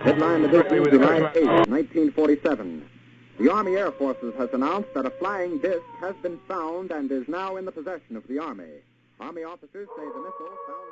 Headline edition, July 8, 1947. The Army Air Forces has announced that a flying disc has been found and is now in the possession of the Army. Army officers say the missile found...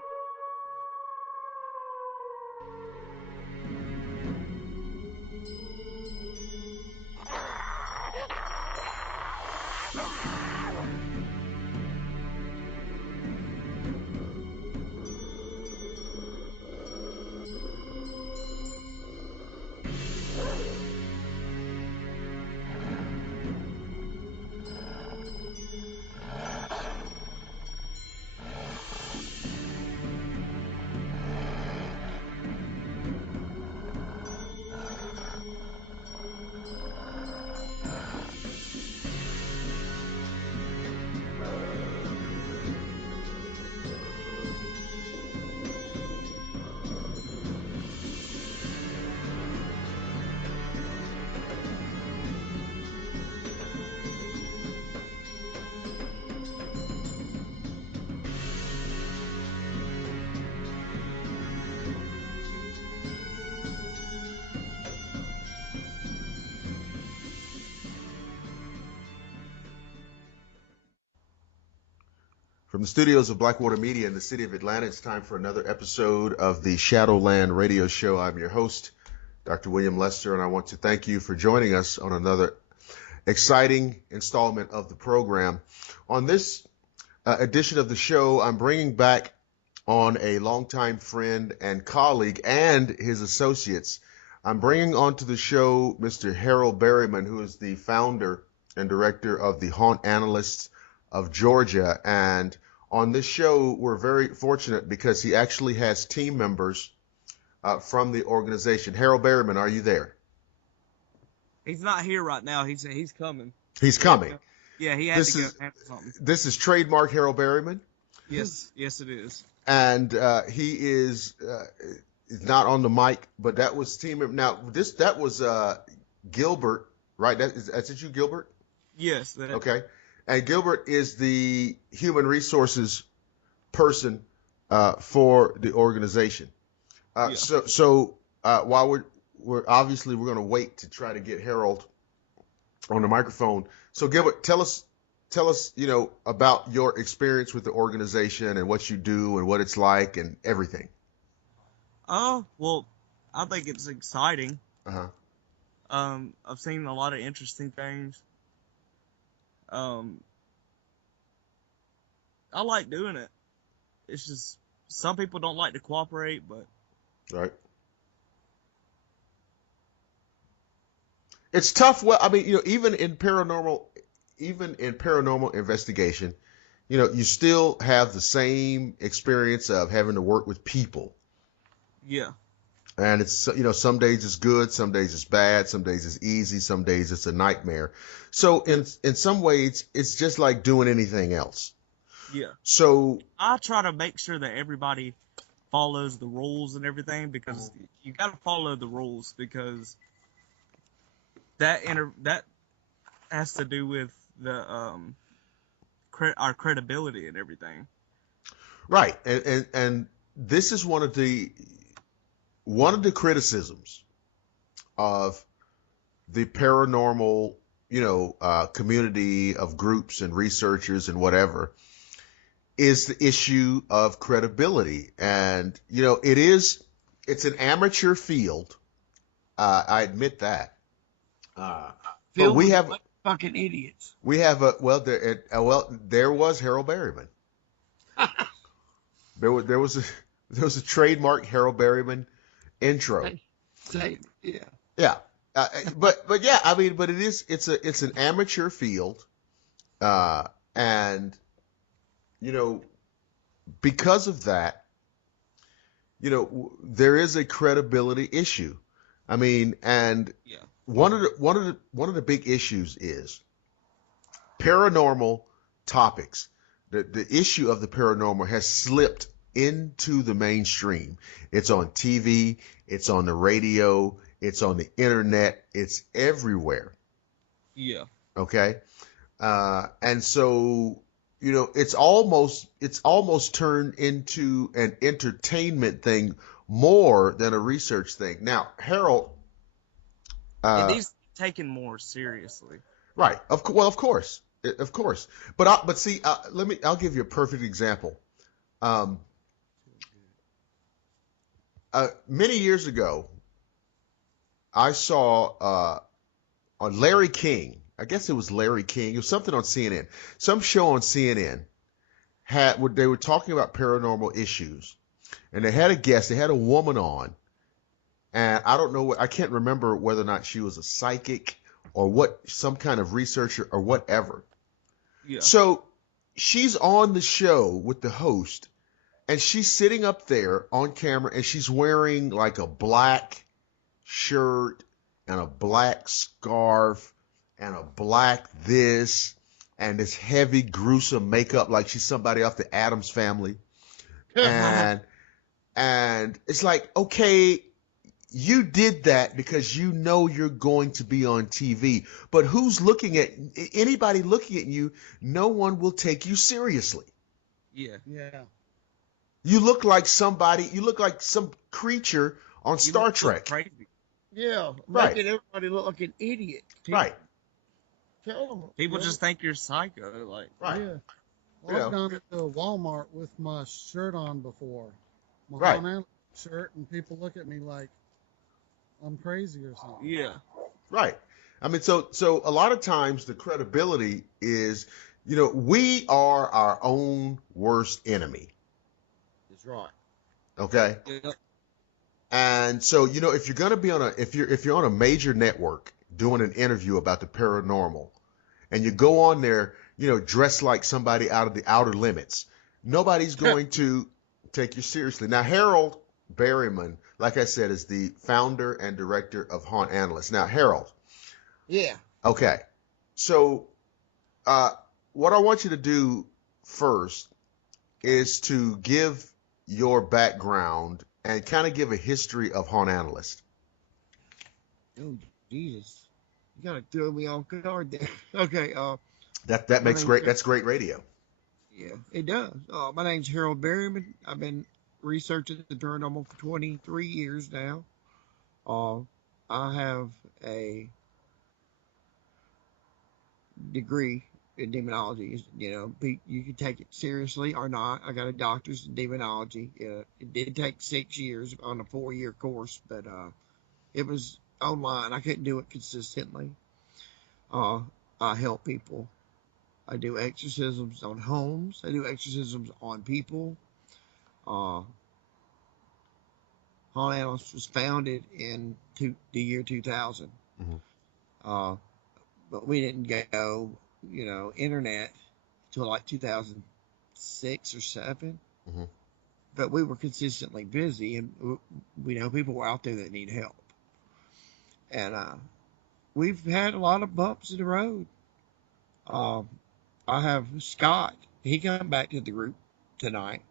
From the studios of Blackwater Media in the city of Atlanta, it's time for another episode of the Shadowland radio show. I'm your host, Dr. William Lester, and I want to thank you for joining us on another exciting installment of the program. On this edition of the show, I'm bringing back on a longtime friend and colleague and his associates. I'm bringing onto the show Mr. Harold Berryman, who is the founder and director of the Haunt Analyst of Georgia. And on this show, we're very fortunate because he actually has team members from the organization. Harold Berryman, are you there? He's not here right now. He's coming. He's coming. Yeah, he had to go handle something. This is trademark Harold Berryman? Yes, it is. And he is not on the mic, but that was team member. Now, that was Gilbert, right? That's it, you, Gilbert? Yes. Okay. And Gilbert is the human resources person for the organization. Yeah. So while we're obviously we're going to wait to try to get Harold on the microphone. So Gilbert, tell us, about your experience with the organization and what you do and what it's like and everything. Oh, well, I think it's exciting. Uh-huh. I've seen a lot of interesting things. I like doing it. It's just some people don't like to cooperate, but right. It's tough. Well, I mean, even in paranormal investigation, you still have the same experience of having to work with people. Yeah. And it's, some days it's good, some days it's bad, some days it's easy, some days it's a nightmare. So in some ways, it's just like doing anything else. Yeah. So I try to make sure that everybody follows the rules and everything, because you got to follow the rules, because that has to do with the our credibility and everything. Right. And this is one of the criticisms of the paranormal, community of groups and researchers and whatever, is the issue of credibility. And, it's an amateur field. I admit that. But we have fucking idiots. We have there was Harold Berryman. there was a trademark Harold Berryman intro. Yeah. But yeah, I mean, but it's an amateur field, and because of that, there is a credibility issue. I mean, and yeah. One of the big issues is paranormal topics. The issue of the paranormal has slipped into the mainstream. It's on TV, it's on the radio, it's on the internet, it's everywhere. Yeah. Okay. And so it's almost turned into an entertainment thing more than a research thing. Now, Harold, It needs to be taken more seriously. right? Of course, But see, I'll give you a perfect example. Many years ago, I saw on Larry King. I guess it was Larry King. It was something on CNN. Some show on CNN they were talking about paranormal issues, and they had a guest. They had a woman on, and I can't remember whether or not she was a psychic or some kind of researcher or whatever. Yeah. So she's on the show with the host, and she's sitting up there on camera, and she's wearing like a black shirt and a black scarf and a black this and this heavy, gruesome makeup like she's somebody off the Addams Family. And it's like, okay, you did that because you know you're going to be on TV. But anybody looking at you, no one will take you seriously. Yeah. Yeah. You look like some creature on Star Trek. Crazy. Yeah. Right. Making everybody look like an idiot. Right. Tell them. People just think you're psycho. Like, Right. Yeah. Well, I've gone into a Walmart with my shirt on before. My Right. Haunt Analyst shirt, and people look at me like I'm crazy or something. yeah. Right. I mean, so a lot of times the credibility is, we are our own worst enemy. That's right. Okay. Yeah. And so, if you're going to be if you're on a major network doing an interview about the paranormal, and you go on there, dressed like somebody out of the Outer Limits, nobody's going to take you seriously. Now, Harold Berryman, like I said, is the founder and director of Haunt Analyst. Now, Harold. Yeah. Okay. So, what I want you to do first is to give your background and kind of give a history of Haunt Analyst. Oh, Jesus. You gotta throw me off guard there. Okay. That makes that's great radio. Yeah, it does. My name's Harold Berryman. I've been researching the paranormal for 23 years now. I have a degree in demonology. You can take it seriously or not. I got a doctor's in demonology. It did take 6 years on a 4-year course, but it was online. I couldn't do it consistently. I help people. I do exorcisms on homes. I do exorcisms on people. Haunt Analyst was founded in the year 2000. Mm-hmm. But we didn't go, internet till like 2006 or 7. Mm-hmm. But we were consistently busy, and we know people were out there that need help. And we've had a lot of bumps in the road. I have Scott. He come back to the group tonight.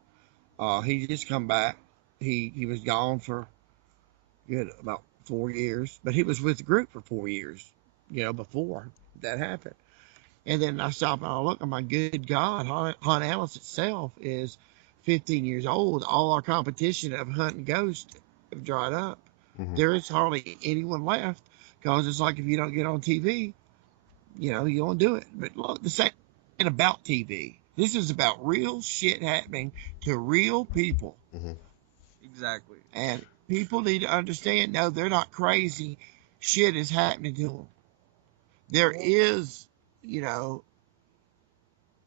He just come back. He was gone for about 4 years, but he was with the group for 4 years, before that happened. And then I stop and I look, and my good God, Haunt Analyst itself is 15 years old. All our competition of hunting ghosts have dried up. Mm-hmm. There is hardly anyone left, because it's like if you don't get on TV, you don't do it. But look, this ain't about TV. This is about real shit happening to real people. Mm-hmm. Exactly. And people need to understand, no, they're not crazy. Shit is happening to them. There is,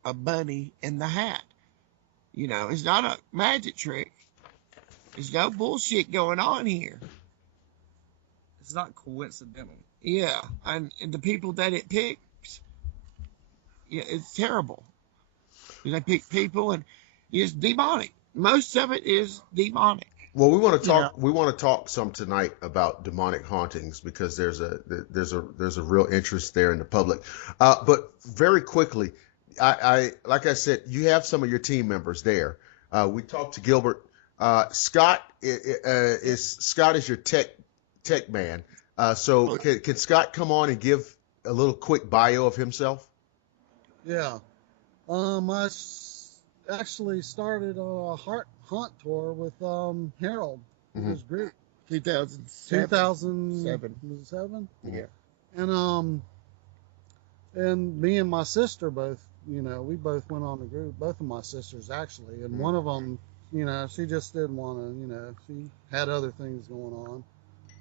a bunny in the hat. It's not a magic trick. There's no bullshit going on here. It's not coincidental. Yeah, and the people that it picks, it's terrible. They pick people, and it's demonic. Most of it is demonic. Well, we want to talk. We want to talk some tonight about demonic hauntings, because there's a real interest there in the public. But very quickly, I like I said, you have some of your team members there. We talked to Gilbert. Scott is your tech man. So can Scott come on and give a little quick bio of himself? Yeah. Actually started a haunt tour with Harold and his group. 2007. 2007. Yeah. And me and my sister both, we both went on the group. Both of my sisters actually, and one of them, she just didn't want to. She had other things going on.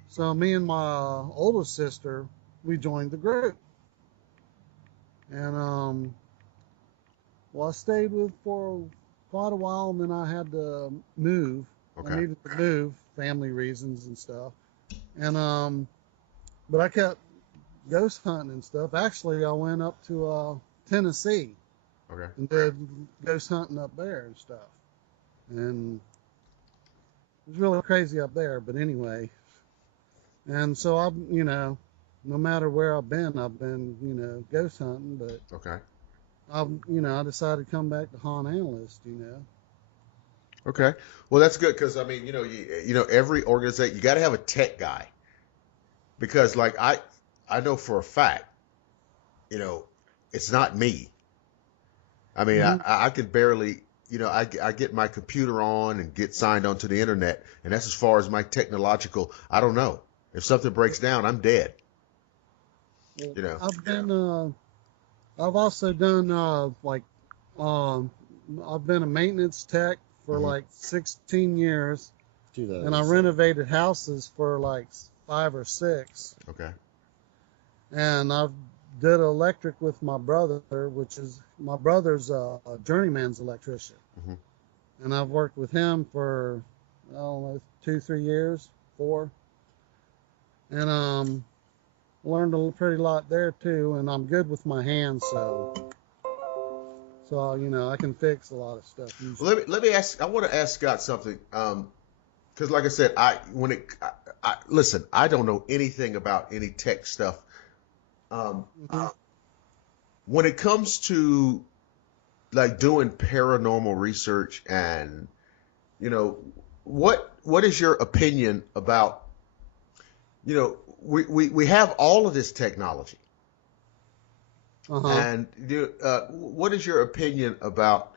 So me and my oldest sister, we joined the group, and well, I stayed with for quite a while, and then I had to move. Okay. I needed to move, family reasons and stuff. And but I kept ghost hunting and stuff. Actually, I went up to Tennessee Okay. and did ghost hunting up there and stuff. And it was really crazy up there. But anyway, and so no matter where I've been, ghost hunting. But Okay. I decided to come back to Haunt Analyst. Okay. Well, that's good because I mean, every organization you got to have a tech guy because, like, I know for a fact, it's not me. I mean, I can barely, I get my computer on and get signed onto the internet, and that's as far as my technological. I don't know if something breaks down, I'm dead. I've also done I've been a maintenance tech for like 16 years, and I renovated houses for like 5 or 6. Okay. And I've did electric with my brother, which is my brother's a journeyman's electrician, and I've worked with him for I don't know 2-3 years, 4, and learned a pretty lot there too. And I'm good with my hands, so I can fix a lot of stuff. Well, let me ask. I want to ask Scott something, because like I said, listen, I don't know anything about any tech stuff. When it comes to like doing paranormal research and what is your opinion about we have all of this technology and what is your opinion about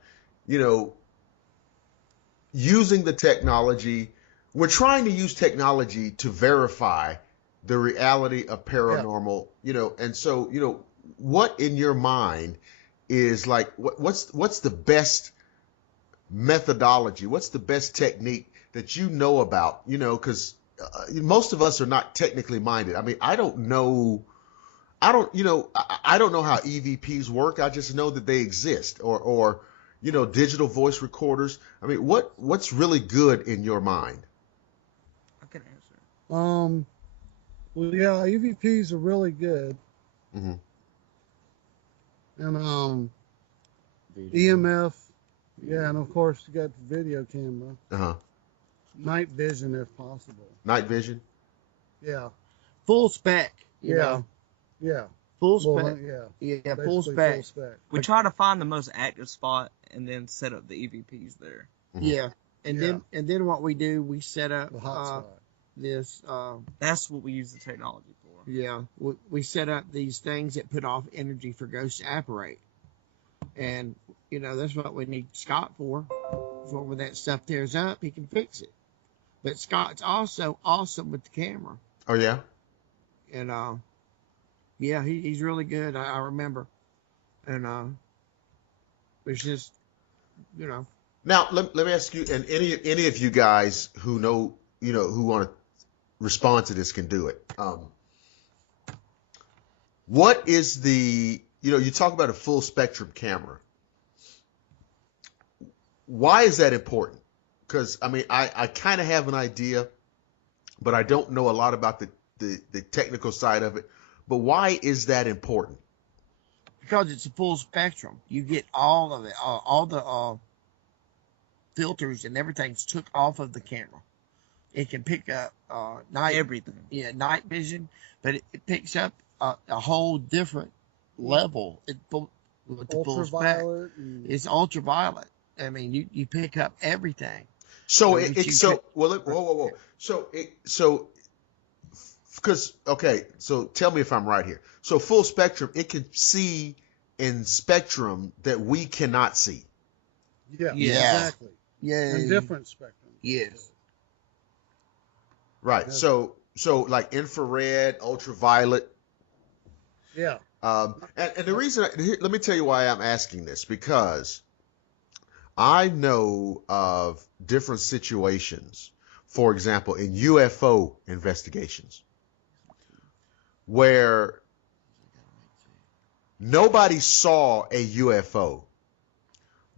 using the technology? We're trying to use technology to verify the reality of paranormal, and so, what in your mind is like, what's the best methodology? What's the best technique that about, because most of us are not technically minded. I mean, I don't know how EVPs work. I just know that they exist or digital voice recorders. I mean, what's really good in your mind? I can answer. Well, yeah, EVPs are really good. Mm-hmm. And EMF, yeah, and of course you got the video camera. Night vision if possible. Night vision? Yeah. Full spec. Yeah. Full spec. Well, yeah, full spec. We try to find the most active spot and then set up the EVPs there. Mm-hmm. Yeah. And then what we do, we set up the hot spot. this. That's what we use the technology for. Yeah, we set up these things that put off energy for ghosts to operate, and that's what we need Scott for. For when that stuff tears up, he can fix it. But Scott's also awesome with the camera. Oh yeah. And yeah, he's really good. I remember, and it's just Now let me ask you, and any of you guys who know who want to respond to this can do it. What is the you talk about a full spectrum camera. Why is that important? Because I mean, I kind of have an idea, but I don't know a lot about the technical side of it. But why is that important? Because it's a full spectrum. You get all of it, all the filters and everything's took off of the camera. It can pick up night everything. Yeah, night vision, but it picks up a whole different level. With the full spec, it's ultraviolet. I mean, you pick up everything. So whoa. So because okay, so tell me if I'm right here. So full spectrum, it can see in spectrum that we cannot see. Yeah, Yeah. exactly. Yeah. And different spectrums. Yes. Right. Yes. So like infrared, ultraviolet. Yeah. And the reason, let me tell you why I'm asking this, because I know of different situations, for example, in UFO investigations, where nobody saw a UFO,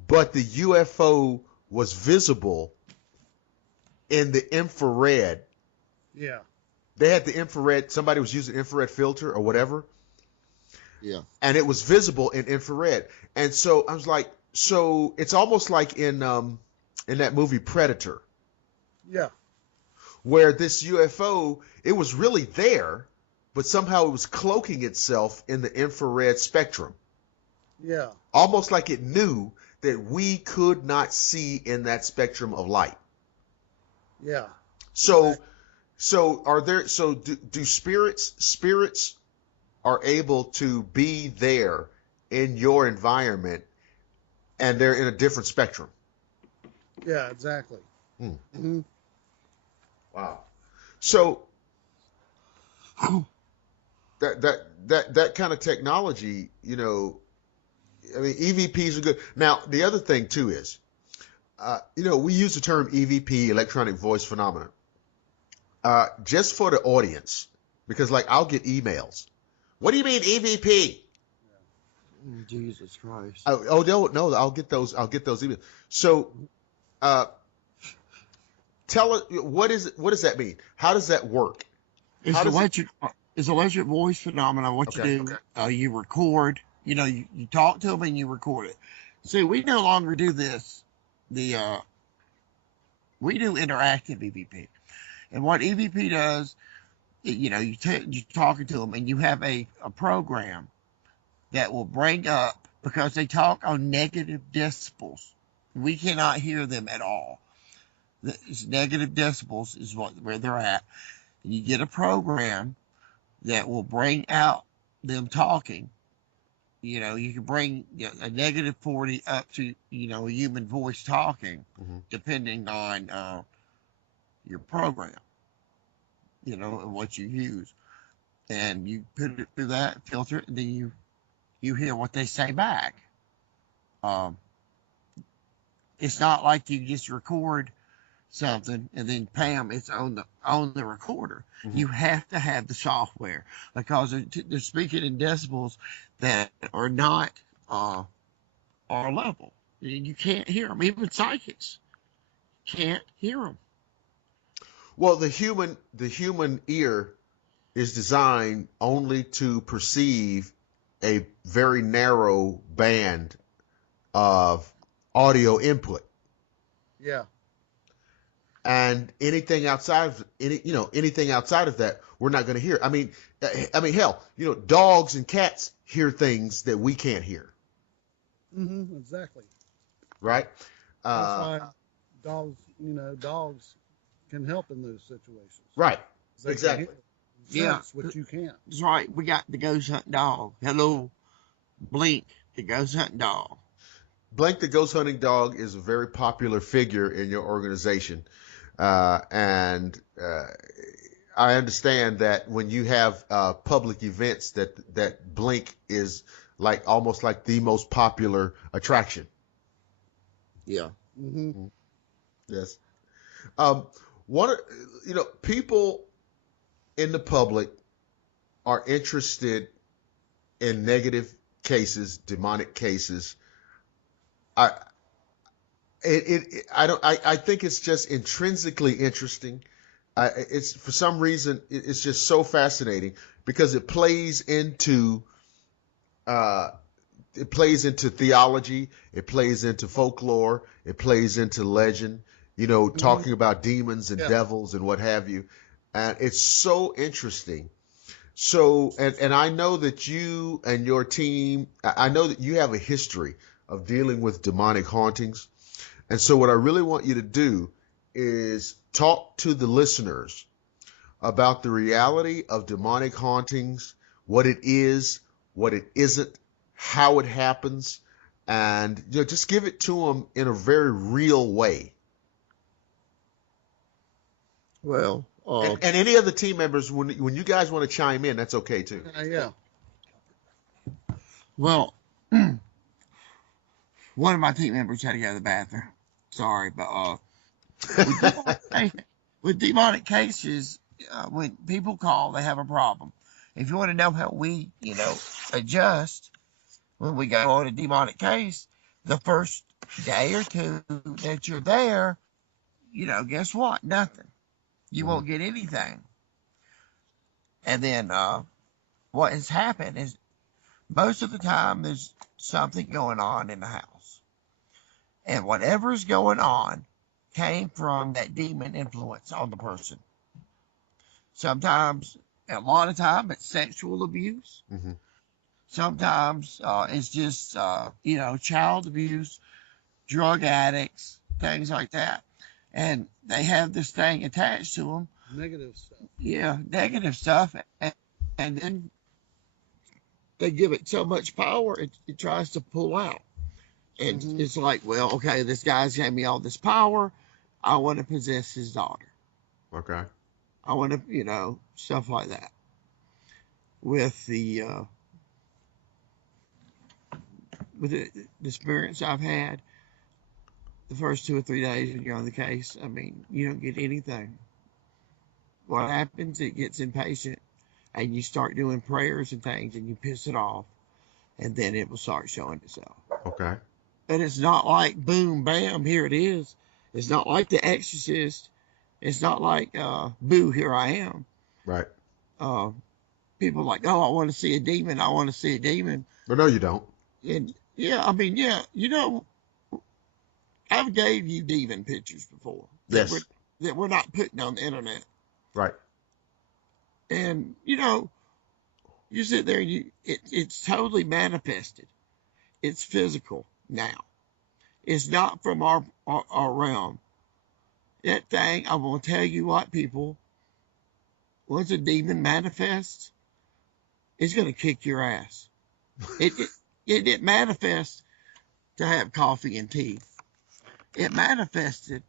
but the UFO was visible in the infrared. Yeah. They had the infrared, somebody was using infrared filter or whatever, Yeah. and it was visible in infrared. And so I was like, so it's almost like in that movie Predator, Yeah. where this UFO, it was really there, but somehow it was cloaking itself in the infrared spectrum, Yeah. almost like it knew that we could not see in that spectrum of light. Yeah. So do spirits are able to be there in your environment, and they're in a different spectrum? Yeah. Exactly. Mm-hmm. Wow. So that kind of technology, I mean, EVPs are good. Now, the other thing too is, we use the term EVP, electronic voice phenomenon, just for the audience, because like I'll get emails. What do you mean EVP? Jesus Christ. No, I'll get those emails. So, tell us, what does that mean? How does that work? It's electric voice phenomenon. What Okay, you do, you record. You talk to them and you record it. See, we no longer do this. We do interactive EVP, and what EVP does, you're talking to them and you have a program that will bring up, because they talk on negative decibels. We cannot hear them at all. It's negative decibels is where they're at. And you get a program that will bring out them talking. You can bring a negative 40 up to, a human voice talking, depending on your program, and what you use. And you put it through that filter, and then you hear what they say back. It's not like you just record something and then bam, it's on the recorder. You have to have the software, because they're speaking in decibels that are not our level. You can't hear them. Even psychics can't hear them. Well, the human ear is designed only to perceive a very narrow band of audio input. Yeah. And anything outside of that, we're not going to hear. I mean, hell, dogs and cats hear things that we can't hear. Mm-hmm. Exactly. Right. That's why dogs can help in those situations. Right. They Exactly. Sense what you can't. That's right. We got the ghost hunting dog. Hello, Blink, the ghost hunting dog. Blink the ghost hunting dog is a very popular figure in your organization. And I understand that when you have public events, that Blink is almost like the most popular attraction. Yeah. Mm-hmm. Yes. People in the public are interested in negative cases, demonic cases. I think it's just intrinsically interesting. It's for some reason it's just so fascinating, because it plays into theology, it plays into folklore, it plays into legend, talking about demons and devils and what have you. And it's so interesting. So, and I know that you and your team, I know that you have a history of dealing with demonic hauntings. And so what I really want you to do is talk to the listeners about the reality of demonic hauntings, what it is, what it isn't, how it happens, and just give it to them in a very real way. Well, and any other team members, when you guys want to chime in, that's okay too. Yeah. Well, one of my team members had to go to the bathroom. Sorry, but with demonic cases, when people call, they have a problem. If you want to know how we, adjust when we go on a demonic case, the first day or two that you're there, guess what? Nothing. You won't get anything. And then what has happened is most of the time there's something going on in the house. And whatever's going on came from that demon influence on the person. Sometimes, a lot of time, it's sexual abuse. Mm-hmm. Sometimes it's just, child abuse, drug addicts, things like that. And they have this thing attached to them. Negative stuff. Yeah, negative stuff. And then they give it so much power, it tries to pull out. And it's like, well, okay, this guy's gave me all this power. I want to possess his daughter. Okay. I want to, stuff like that. With the experience I've had, the first 2 or 3 days when you're on the case, I mean, you don't get anything. What happens, it gets impatient, and you start doing prayers and things, and you piss it off, and then it will start showing itself. Okay. And it's not like, boom, bam, here it is. It's not like The Exorcist. It's not like, boo, here I am. Right. People are like, oh, I want to see a demon. I want to see a demon. But no, you don't. And I've gave you demon pictures before. Yes. That we're not putting on the internet. Right. And, you sit there and it's totally manifested. It's physical now. It's not from our realm. That thing, I'm going to tell you what, people, once a demon manifests, it's going to kick your ass. It didn't manifest to have coffee and tea. It manifested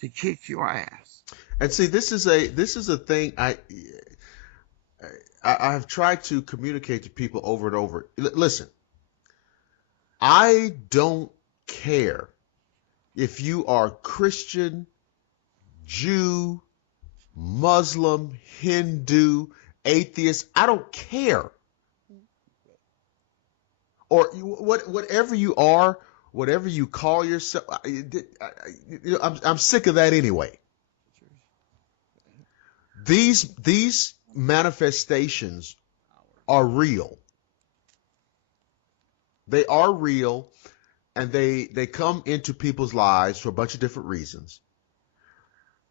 to kick your ass. And see, this is a thing I've tried to communicate to people over and over. Listen, I don't care if you are Christian, Jew, Muslim, Hindu, atheist. I don't care. Or whatever you are, whatever you call yourself. I'm sick of that anyway. These manifestations are real. They are real, and they come into people's lives for a bunch of different reasons.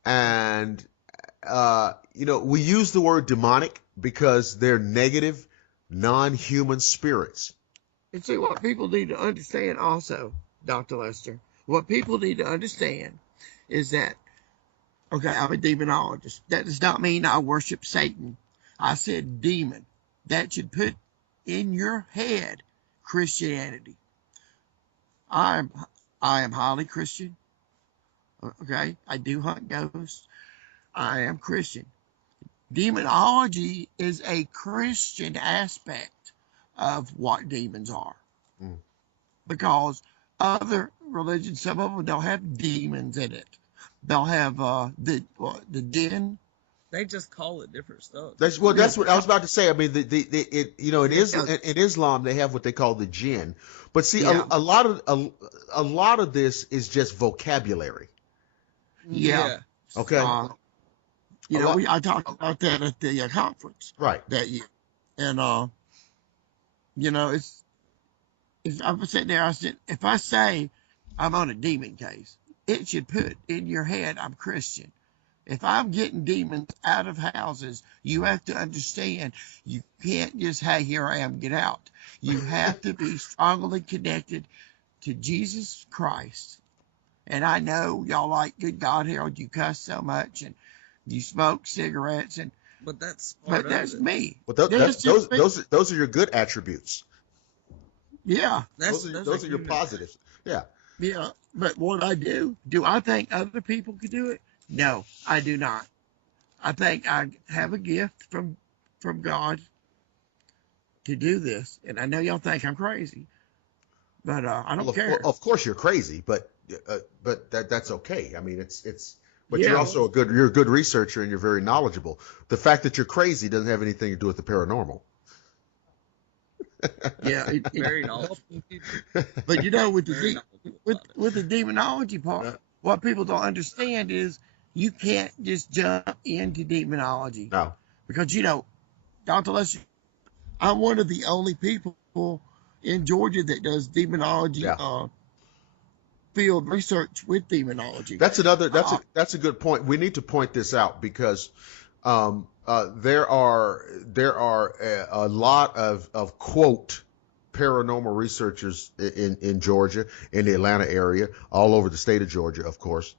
And we use the word demonic because they're negative, non-human spirits. And see, what people need to understand also, Dr. Lester, what people need to understand is that, okay, I'm a demonologist. That does not mean I worship Satan. I said demon. That should put in your head Christianity. I am highly Christian. Okay, I do hunt ghosts. I am Christian. Demonology is a Christian aspect of what demons are. Because other religions, some of them don't have demons in it. They'll have the den. They just call it different stuff. That's what I was about to say. I mean, in Islam they have what they call the jinn. But see, a lot of this is just vocabulary. Yeah. Okay. I talked about that at the conference. Right. That year, and if I'm sitting there, I said, if I say I'm on a demon case, it should put in your head I'm Christian. If I'm getting demons out of houses, you have to understand you can't just, hey, here I am, get out. You have to be strongly connected to Jesus Christ. And I know y'all like, good God, Harold, you cuss so much and you smoke cigarettes, but that's me. But those are your good attributes. Yeah, Those are your positives. Yeah. yeah. But what I do I think other people could do it? No, I do not. I think I have a gift from God to do this, and I know y'all think I'm crazy, but I don't care. Of course you're crazy, but that's okay. I mean, but Yeah. you're also you're a good researcher and you're very knowledgeable. The fact that you're crazy doesn't have anything to do with the paranormal. Yeah, Very knowledgeable. but you know, with the Very knowledgeable about with the demonology part, what people don't understand is you can't just jump into demonology. No. Because Dr. Lester, I'm one of the only people in Georgia that does demonology field research with demonology. That's a good point. We need to point this out because there are a lot of quote paranormal researchers in Georgia, in the Atlanta area, all over the state of Georgia, of course.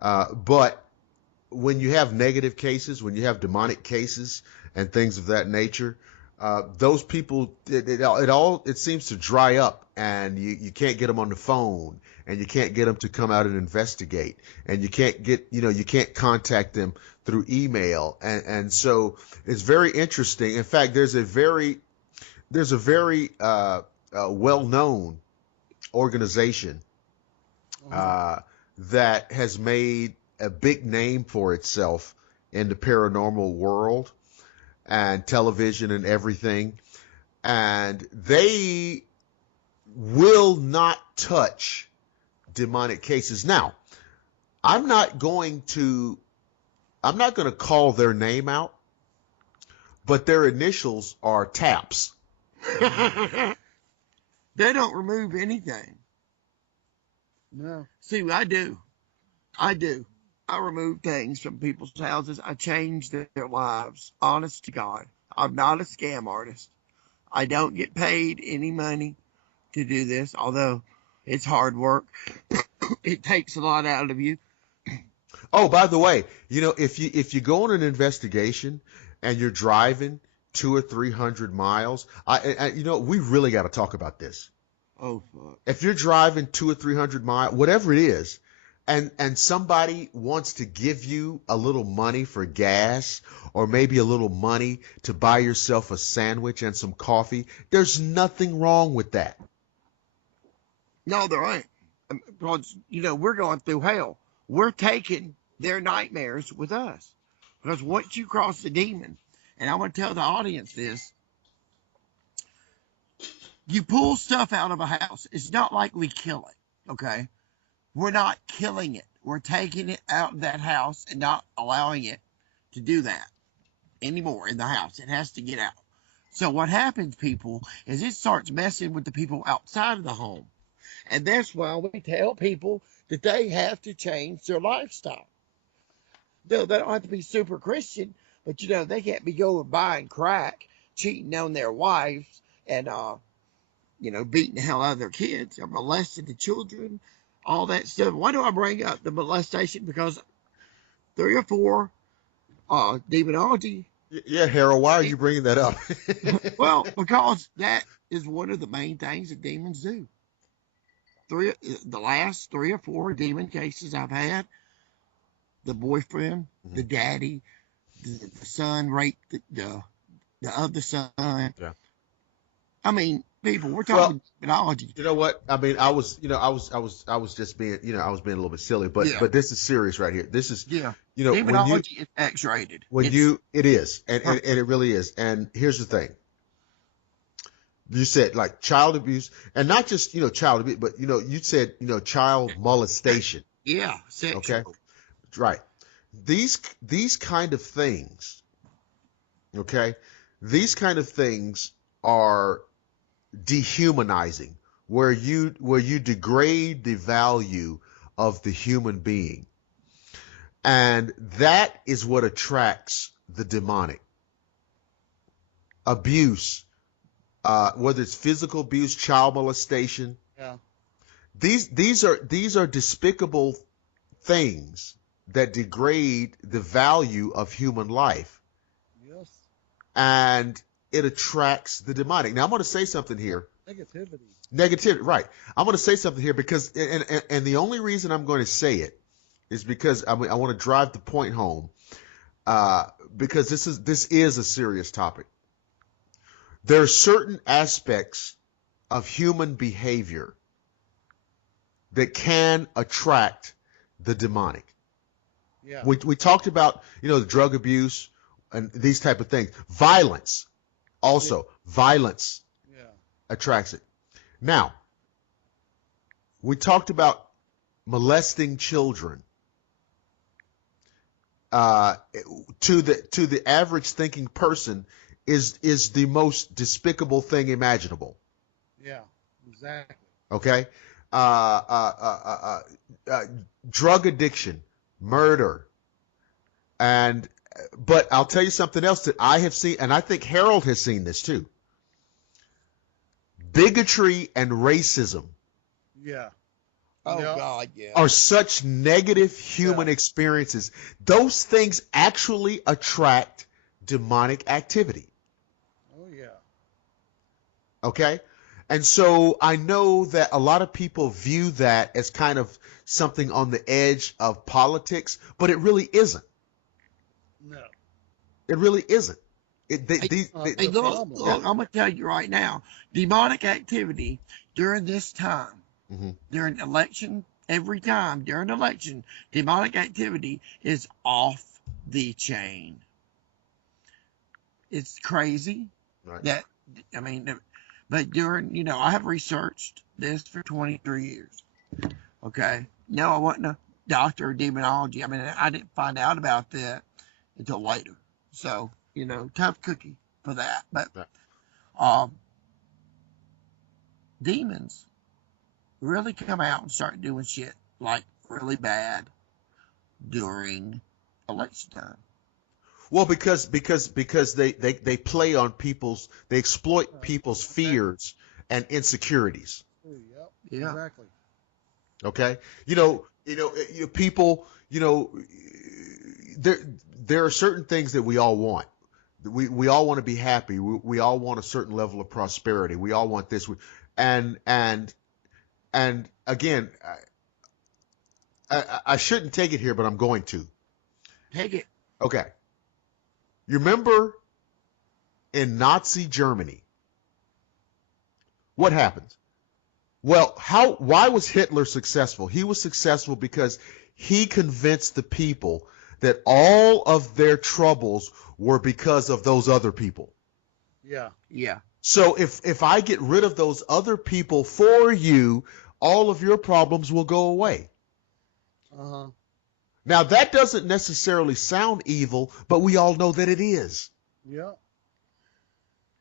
But when you have negative cases, when you have demonic cases and things of that nature, those people, it seems to dry up, and you can't get them on the phone, and you can't get them to come out and investigate, and you can't contact them through email, and so it's very interesting. In fact, there's a very well-known organization that has made a big name for itself in the paranormal world and television and everything, and they will not touch demonic cases. Now, I'm not going to call their name out, but their initials are TAPS. They don't remove anything. No. See, I do. I remove things from people's houses. I change their lives. Honest to God. I'm not a scam artist. I don't get paid any money to do this, although it's hard work. It takes a lot out of you. Oh, by the way, if you go on an investigation and you're driving 200 or 300 miles, we really got to talk about this. Oh, fuck. If you're driving 200 or 300 miles, whatever it is, and somebody wants to give you a little money for gas, or maybe a little money to buy yourself a sandwich and some coffee, there's nothing wrong with that. No, there ain't. Because, we're going through hell. We're taking their nightmares with us. Because once you cross the demon, and I want to tell the audience this, you pull stuff out of a house. It's not like we kill it, okay? We're not killing it. We're taking it out of that house and not allowing it to do that anymore in the house. It has to get out. So what happens, people, is it starts messing with the people outside of the home. And that's why we tell people that they have to change their lifestyle. No, they don't have to be super Christian, but they can't be going buying crack, cheating on their wives, and beating the hell out of their kids, or molesting the children, all that stuff. Why do I bring up the molestation? Because 3 or 4 demonology. Yeah, Harold, why are you bringing that up? Well, because that is one of the main things that demons do. The last 3 or 4 demon cases I've had, the boyfriend, the daddy, the son raped the other son. Yeah. I mean, people, we're talking demonology. You know what? I mean, I was just being, I was being a little bit silly, but this is serious right here. This is, demonology is X-rated. It is, and it really is. And here's the thing. You said like child abuse, and not just, child abuse, but, you said, child molestation. Yeah. Sexual. Okay. Right. These kind of things, okay, these kind of things are dehumanizing, where you degrade the value of the human being. And that is what attracts the demonic. Abuse, whether it's physical abuse, child molestation. Yeah. These are despicable things that degrade the value of human life. Yes. And it attracts the demonic. Now, I'm going to say something here. Negativity, right. I'm going to say something here because, and the only reason I'm going to say it is because I want to drive the point home, because this is a serious topic. There are certain aspects of human behavior that can attract the demonic. Yeah. We talked about, the drug abuse and these type of things. Violence, also. Violence attracts it. Now, we talked about molesting children. To the average thinking person is the most despicable thing imaginable. Yeah, exactly. Okay? Drug addiction, murder, but I'll tell you something else that I have seen, and I think Harold has seen this too. Bigotry and racism. Yeah. Oh, Yeah. God, yeah. Are such negative human experiences. Those things actually attract demonic activity. Oh, yeah. Okay? And so I know that a lot of people view that as kind of something on the edge of politics, but it really isn't. No. It really isn't. Hey, look, I'm going to tell you right now, demonic activity during this time, during election, every time during election, demonic activity is off the chain. It's crazy. Right. But during, I have researched this for 23 years. Okay. No, I wasn't a doctor of demonology. I didn't find out about that until later. So, tough cookie for that. But demons really come out and start doing shit like really bad during election time. Well, because they play on they exploit people's fears and insecurities. Yep. Yeah. Exactly. Okay. People, there are certain things that we all want. We all want to be happy. We all want a certain level of prosperity. We all want this. And again, I shouldn't take it here, but I'm going to. Take it. Okay. You remember in Nazi Germany, what happened? Well, why was Hitler successful? He was successful because he convinced the people that all of their troubles were because of those other people. Yeah. Yeah. So if I get rid of those other people for you, all of your problems will go away. Uh-huh. Now, that doesn't necessarily sound evil, but we all know that it is. Yeah.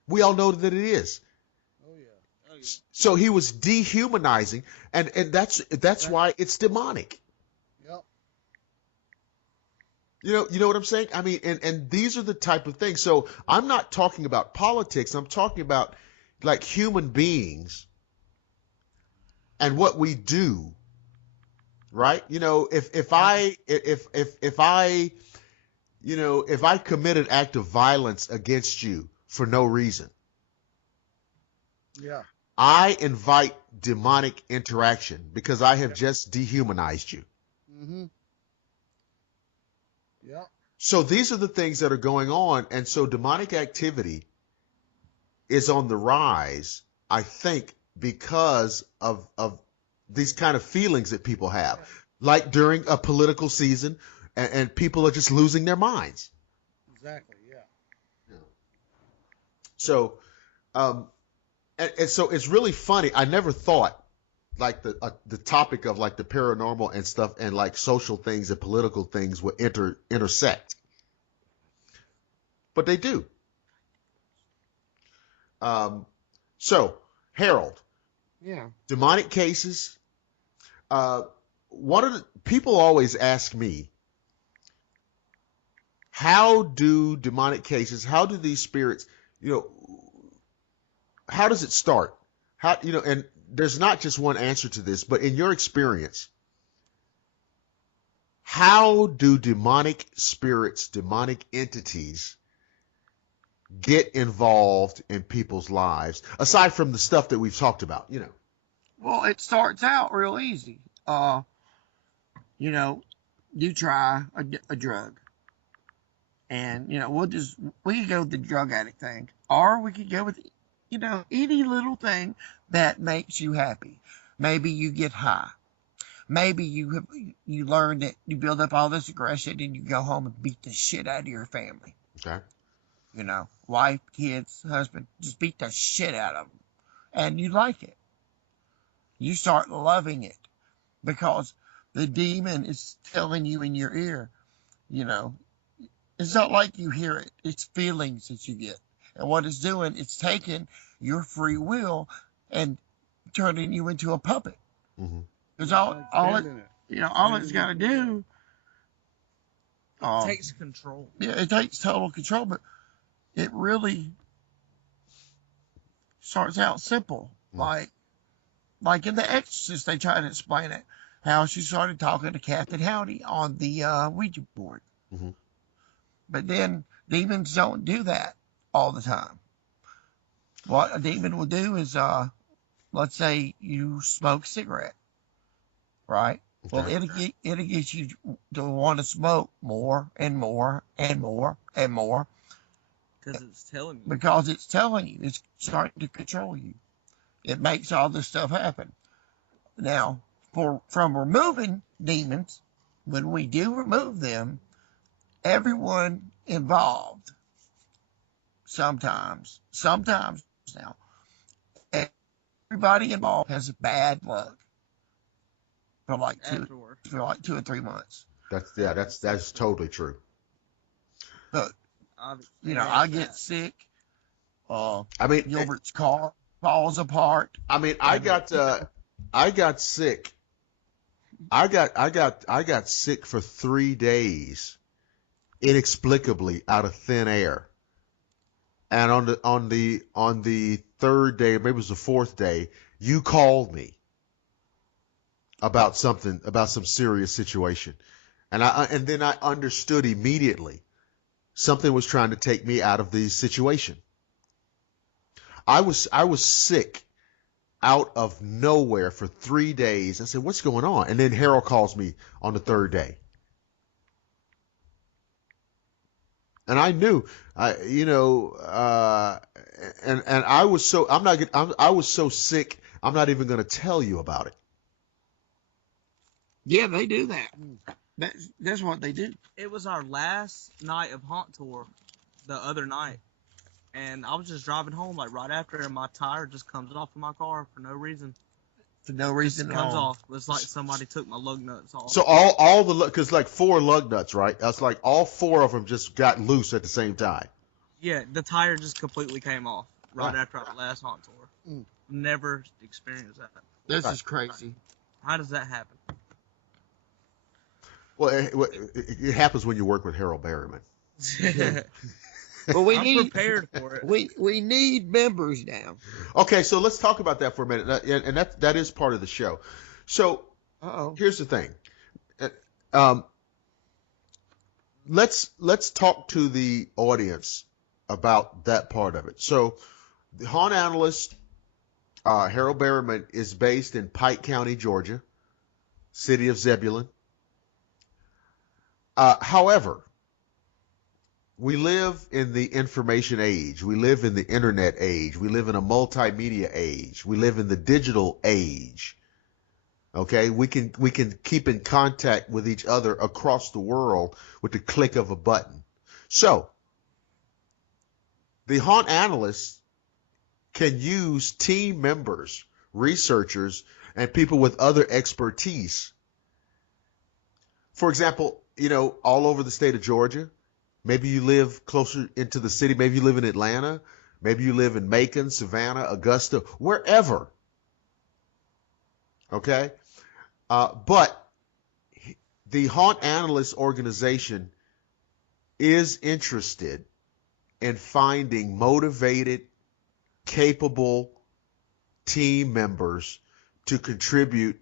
We all know that it is. Oh, yeah. So he was dehumanizing, and that's why it's demonic. Yep. You know what I'm saying? I mean, and these are the type of things. So I'm not talking about politics. I'm talking about like human beings and what we do. Right? If I commit an act of violence against you for no reason, Yeah. I invite demonic interaction because I have just dehumanized you. Mm-hmm. Yeah. So these are the things that are going on, and so demonic activity is on the rise, I think, because of these kind of feelings that people have, like during a political season, and people are just losing their minds. Exactly. Yeah. So, and so it's really funny. I never thought like the topic of like the paranormal and stuff and like social things and political things would intersect, but they do. So Harold, Yeah. demonic cases. One of the people always ask me, how do demonic cases, how do these spirits, how does it start? And there's not just one answer to this, but in your experience, how do demonic spirits, demonic entities get involved in people's lives, aside from the stuff that we've talked about, you know? Well, it starts out real easy. You know, you try a drug, and you know we could go with the drug addict thing, or we could go with, you know, any little thing that makes you happy. Maybe you get high. Maybe you learn that you build up all this aggression and you go home and beat the shit out of your family. Okay. You know, wife, kids, husband, just beat the shit out of them, and you like it. You start loving it because the demon is telling you in your ear, you know, it's not like you hear it. It's feelings that you get. And what it's doing, it's taking your free will and turning you into a puppet. Mm-hmm. Because all it's got to do, Takes control. Yeah, it takes total control, but it really starts out simple. Like in The Exorcist, they try to explain it, how she started talking to Captain Howdy on the Ouija board. Mm-hmm. But then demons don't do that all the time. What a demon will do is, let's say you smoke a cigarette, right? Okay. Well, it'll get you to want to smoke more and more and more and more. Because it's telling you. Because it's telling you. It's starting to control you. It makes all this stuff happen. Now, from removing demons, when we do remove them, everyone involved, sometimes now, everybody involved has bad luck for like 2 or 3 months. That's totally true. But you know, I get sick. Gilbert's car falls apart. I mean, I got sick. I got sick for 3 days, inexplicably out of thin air. And on the third day, maybe it was the fourth day, you called me about some serious situation, and then I understood immediately something was trying to take me out of the situation. I was sick out of nowhere for 3 days. I said, "What's going on?" And then Harold calls me on the third day, and I knew, and I was so sick. I'm not even going to tell you about it. Yeah, they do that. That's what they do. It was our last night of Haunt Tour the other night. And I was just driving home, like, right after, and my tire just comes off of my car for no reason. For no reason at all. Comes off. It's like somebody took my lug nuts off. So all the, because like 4 lug nuts, right? That's like all 4 of them just got loose at the same time. Yeah, the tire just completely came off right after our last Haunt Tour. Never experienced that. This is crazy. How does that happen? Well, it happens when you work with Harold Berryman. Well, I'm prepared for it. We need members now. Okay, so let's talk about that for a minute, and that is part of the show. So here's the thing. Let's talk to the audience about that part of it. So the Haunt Analyst, Harold Berryman, is based in Pike County, Georgia, city of Zebulon. However, we live in the information age. We live in the internet age. We live in a multimedia age. We live in the digital age. Okay, we can keep in contact with each other across the world with the click of a button. So, the Haunt Analyst can use team members, researchers, and people with other expertise. For example, all over the state of Georgia. Maybe you live closer into the city. Maybe you live in Atlanta. Maybe you live in Macon, Savannah, Augusta, wherever. Okay? But the Haunt Analyst organization is interested in finding motivated, capable team members to contribute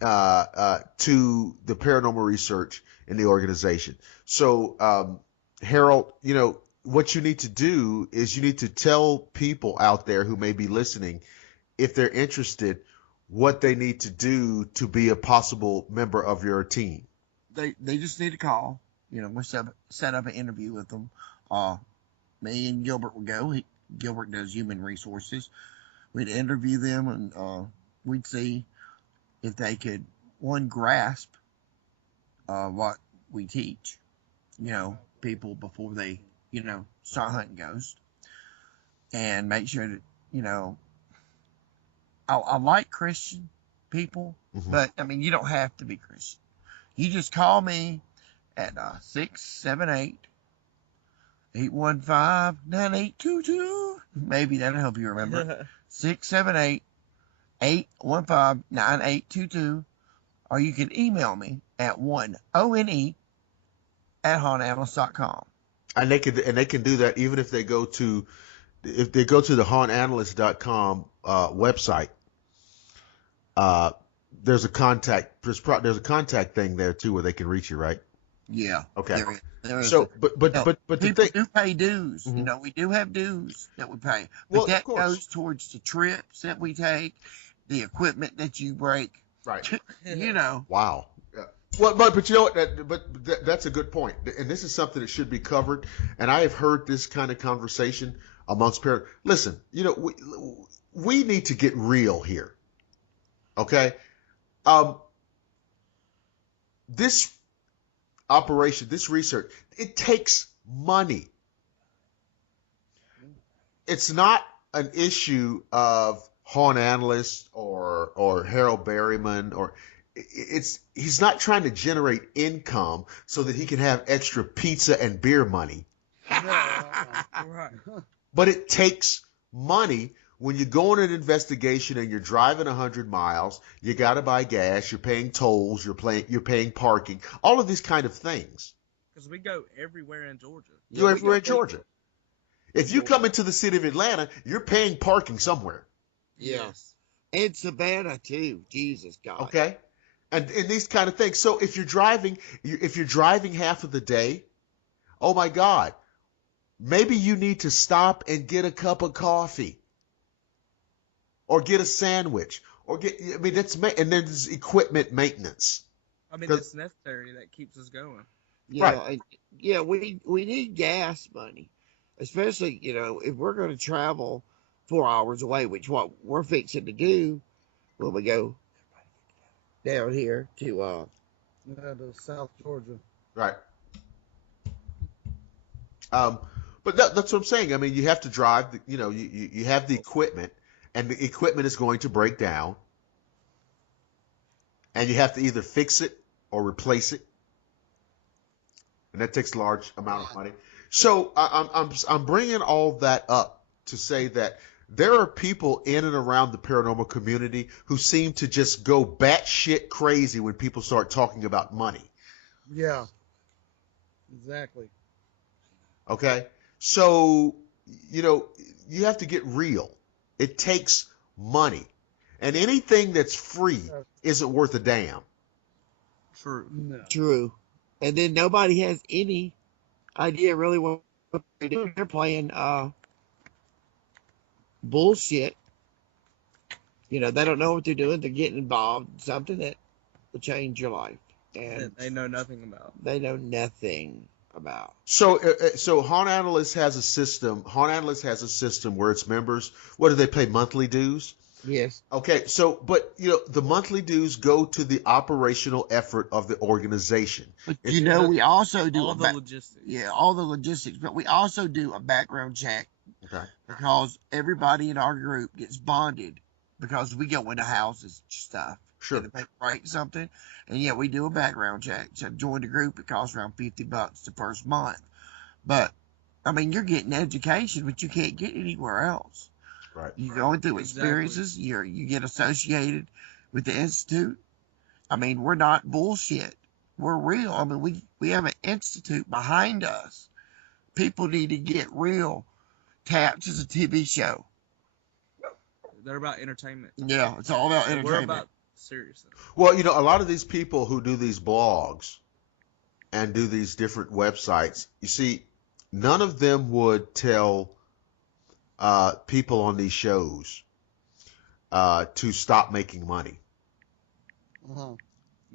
to the paranormal research in the organization. So, Harold, what you need to do is you need to tell people out there who may be listening, if they're interested, what they need to do to be a possible member of your team. They just need to call. We'll set up an interview with them. Me and Gilbert would go. Gilbert does human resources. We'd interview them, and we'd see if they could, one, grasp what we teach, people before they, start hunting ghosts, and make sure that, I like Christian people, but, you don't have to be Christian. You just call me at 678-815-9822. Maybe that'll help you remember. 678-815-9822. Or you can email me at one@hauntanalyst.com. And they can do that even if they go to the hauntanalyst.com website. There's a contact thing there too where they can reach you, right? Yeah. Okay. There is. So, but people the thing, do pay dues. We do have dues that we pay, but that goes towards the trips that we take, the equipment that you break. right? Wow. Yeah. Well, but you know what? That's a good point, and this is something that should be covered. And I have heard this kind of conversation amongst parents. Listen, we need to get real here. Okay. This operation, this research, it takes money. It's not an issue of Haunt Analyst or Harold Berryman, or he's not trying to generate income so that he can have extra pizza and beer money. Right. But it takes money. When you go on an investigation and you're driving 100 miles, you got to buy gas, you're paying tolls, you're paying parking, all of these kind of things. Because we go everywhere in Georgia. You're everywhere in Georgia. If you come into the city of Atlanta, you're paying parking somewhere. Yes. And Savannah too. Jesus God. Okay. And these kind of things. So if you're driving half of the day, oh my God, maybe you need to stop and get a cup of coffee. Or get a sandwich, and then there's equipment maintenance. It's necessary that keeps us going. Yeah, right. We need gas money, especially if we're going to travel 4 hours away, which what we're fixing to do when we go down here to South Georgia. Right. But that's what I'm saying. You have to drive. You have the equipment. And the equipment is going to break down, and you have to either fix it or replace it, and that takes a large amount of money. So I'm bringing all that up to say that there are people in and around the paranormal community who seem to just go batshit crazy when people start talking about money. Yeah, exactly. Okay, so you have to get real. It takes money. And anything that's free isn't worth a damn. True. No. True. And then nobody has any idea really what they're doing. They're playing bullshit. They don't know what they're doing. They're getting involved in something that will change your life. And they know nothing about. They know nothing about. So Haunt Analyst has a system. Haunt Analyst has a system where its members, what do they pay, monthly dues? Yes. Okay. So, but the monthly dues go to the operational effort of the organization. But we also do all the logistics. Yeah, all the logistics. But we also do a background check. Okay. Because everybody in our group gets bonded because we go into houses and stuff. Sure. If they break something, and we do a background check. So join the group, it costs around $50 the first month. But you're getting education, but you can't get anywhere else. Right. You're going through experiences. Exactly. You get associated with the institute. We're not bullshit. We're real. We have an institute behind us. People need to get real. Taps is a TV show. They're about entertainment. Yeah, it's all about entertainment. We're about seriousness. Well, a lot of these people who do these blogs and do these different websites, you see, none of them would tell people on these shows to stop making money. Uh-huh.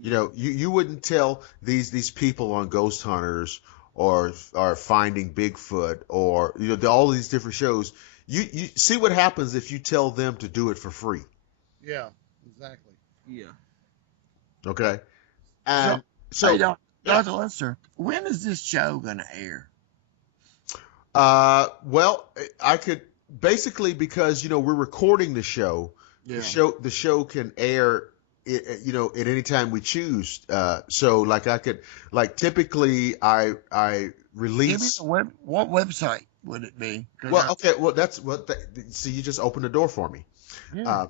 You know, you wouldn't tell these people on Ghost Hunters or Finding Bigfoot or all these different shows. You see what happens if you tell them to do it for free. Yeah, exactly. Yeah. Okay. And so hey, yeah. Dr. Lester, when is this show going to air? Well, I could basically, because we're recording the show. Yeah. The show can air at any time we choose. So like I could, like, typically I release. Give me what website would it be? Well, okay, well that's what. See, you just opened the door for me. Yeah.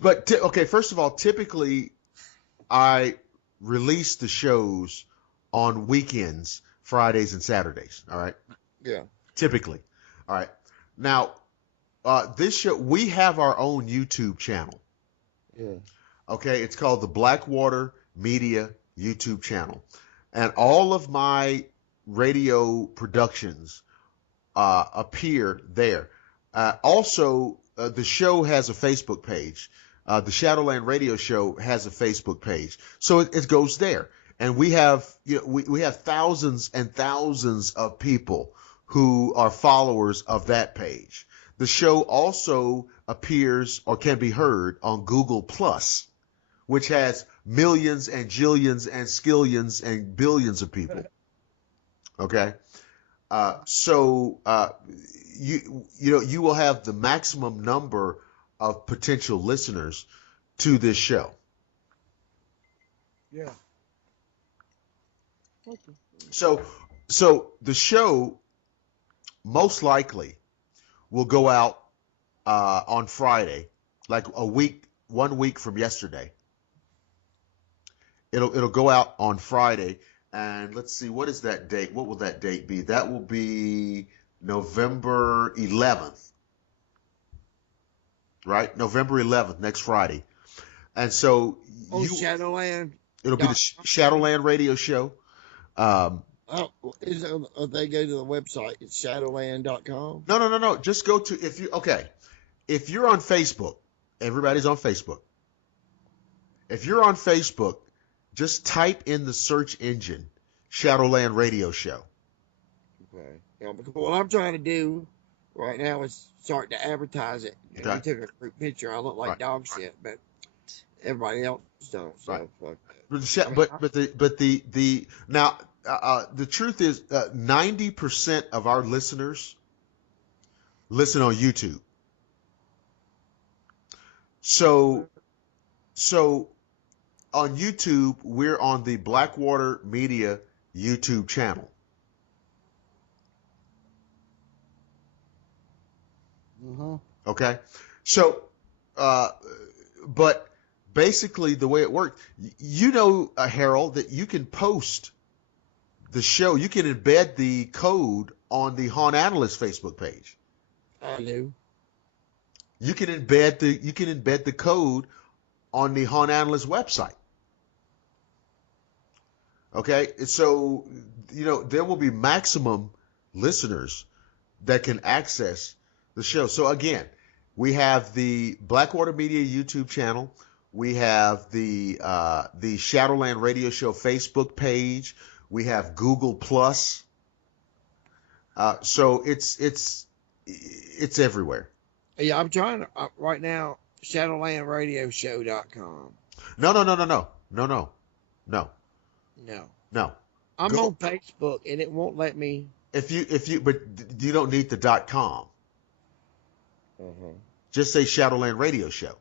But okay, first of all, typically I release the shows on weekends, Fridays and Saturdays. All right. Yeah. Typically. All right. Now, this show, we have our own YouTube channel. Yeah. Okay. It's called the Blackwater Media YouTube channel. And all of my radio productions appear there. Also, the show has a Facebook page. The Shadowland Radio Show has a Facebook page. So it goes there. And we have, we have thousands and thousands of people who are followers of that page. The show also appears or can be heard on Google Plus, which has millions and jillions and skillions and billions of people. Okay. So you will have the maximum number of potential listeners to this show. Yeah. So the show most likely will go out on Friday, like 1 week from yesterday. It'll go out on Friday, and let's see, what is that date? What will that date be? That will be November 11th, right? November 11th, next Friday. And so Shadowland. It'll be the Shadowland Radio Show. If they go to the website, it's shadowland.com. No. Just go to, if you're on Facebook, everybody's on Facebook. If you're on Facebook, just type in the search engine, Shadowland Radio Show. Okay. Yeah, because what I'm trying to do right now is start to advertise it. And Okay. we took a group picture. I look like Right. dog shit, but everybody else don't. So Right. fuck that. The truth is, 90% of our listeners listen on YouTube. So on YouTube, we're on the Blackwater Media YouTube channel. Uh-huh. Okay. So, but basically the way it works, Harold, that you can post the show, you can embed the code on the Haunt Analyst Facebook page. I do. You can embed the code on the Haunt Analyst website. Okay, so there will be maximum listeners that can access the show. So again, we have the Blackwater Media YouTube channel. We have the Shadowland Radio Show Facebook page. We have Google Plus. So it's everywhere. Yeah, I'm trying to right now. Shadowlandradioshow.com. No. No. I'm on Facebook and it won't let me. But you don't need the .com. Uh-huh. Just say Shadowland Radio Show.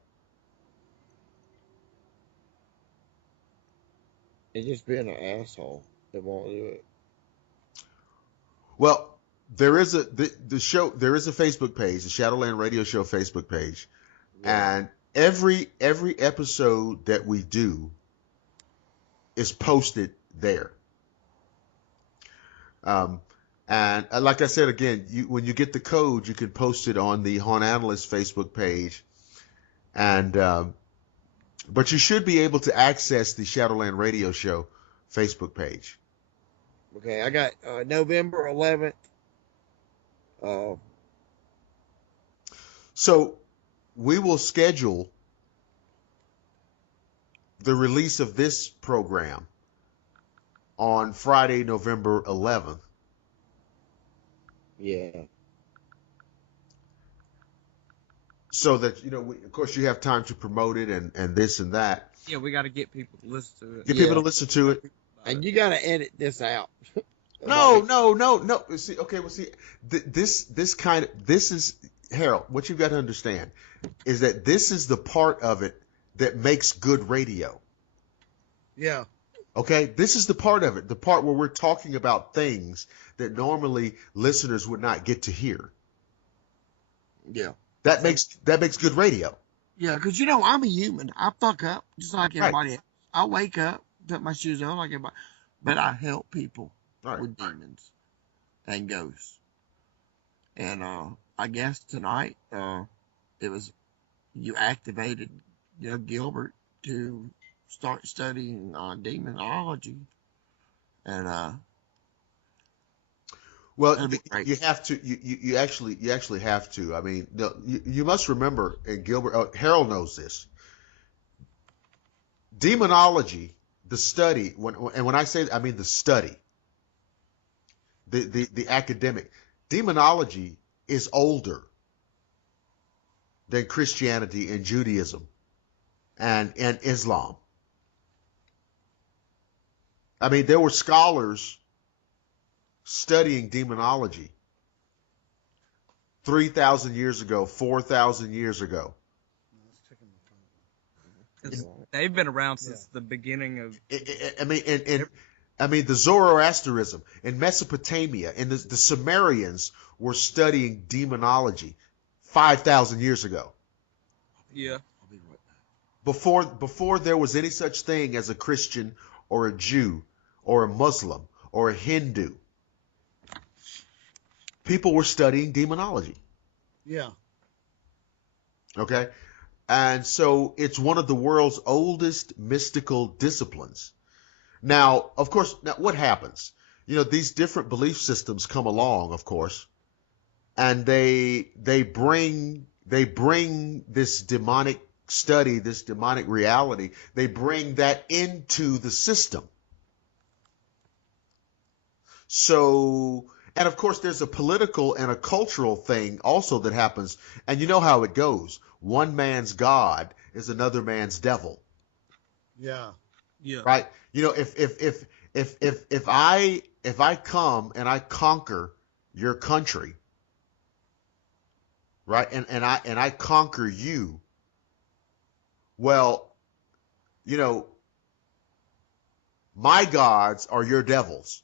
It's just being an asshole. It won't do it. Well, there is a Facebook page, the Shadowland Radio Show Facebook page, and every episode that we do is posted there. And like I said again, when you get the code, you can post it on the Haunt Analyst Facebook page, and but you should be able to access the Shadowland Radio Show Facebook page. Okay, I got November 11th. So we will schedule the release of this program on Friday, November 11th. Yeah. So that, of course, you have time to promote it and this and that. Yeah, we got to get people to listen to it. Get people to listen to it. And you got to edit this out. No. See, okay, well, see, this is, Harold, what you've got to understand is that this is the part of it that makes good radio. Yeah. Okay, this is the part of it, the part where we're talking about things that normally listeners would not get to hear. Yeah. That makes good radio. Yeah, because I'm a human. I fuck up just like everybody else. I wake up, put my shoes on like everybody, but I help people with demons and ghosts. And I guess tonight it was you activated Gilbert to start studying demonology, and well, you have to. You actually have to. I mean, you must remember, and Gilbert, Harold knows this. Demonology, the study, when I say, I mean the study, the academic. Demonology is older than Christianity and Judaism and Islam. I mean, there were scholars studying demonology 3,000 years ago, 4,000 years ago. They've been around since the beginning of. I mean, the Zoroastrianism in Mesopotamia and the Sumerians were studying demonology 5,000 years ago. Yeah. Before there was any such thing as a Christian or a Jew or a Muslim or a Hindu, people were studying demonology. Yeah. Okay? And so it's one of the world's oldest mystical disciplines. Now, of course, what happens? These different belief systems come along, of course, and they bring this demonic study, this demonic reality, they bring that into the system. So, and of course, there's a political and a cultural thing also that happens, and you know how it goes. One man's God is another man's devil. Yeah. Yeah. Right? If I come and I conquer your country, right? And I conquer you, well, my gods are your devils.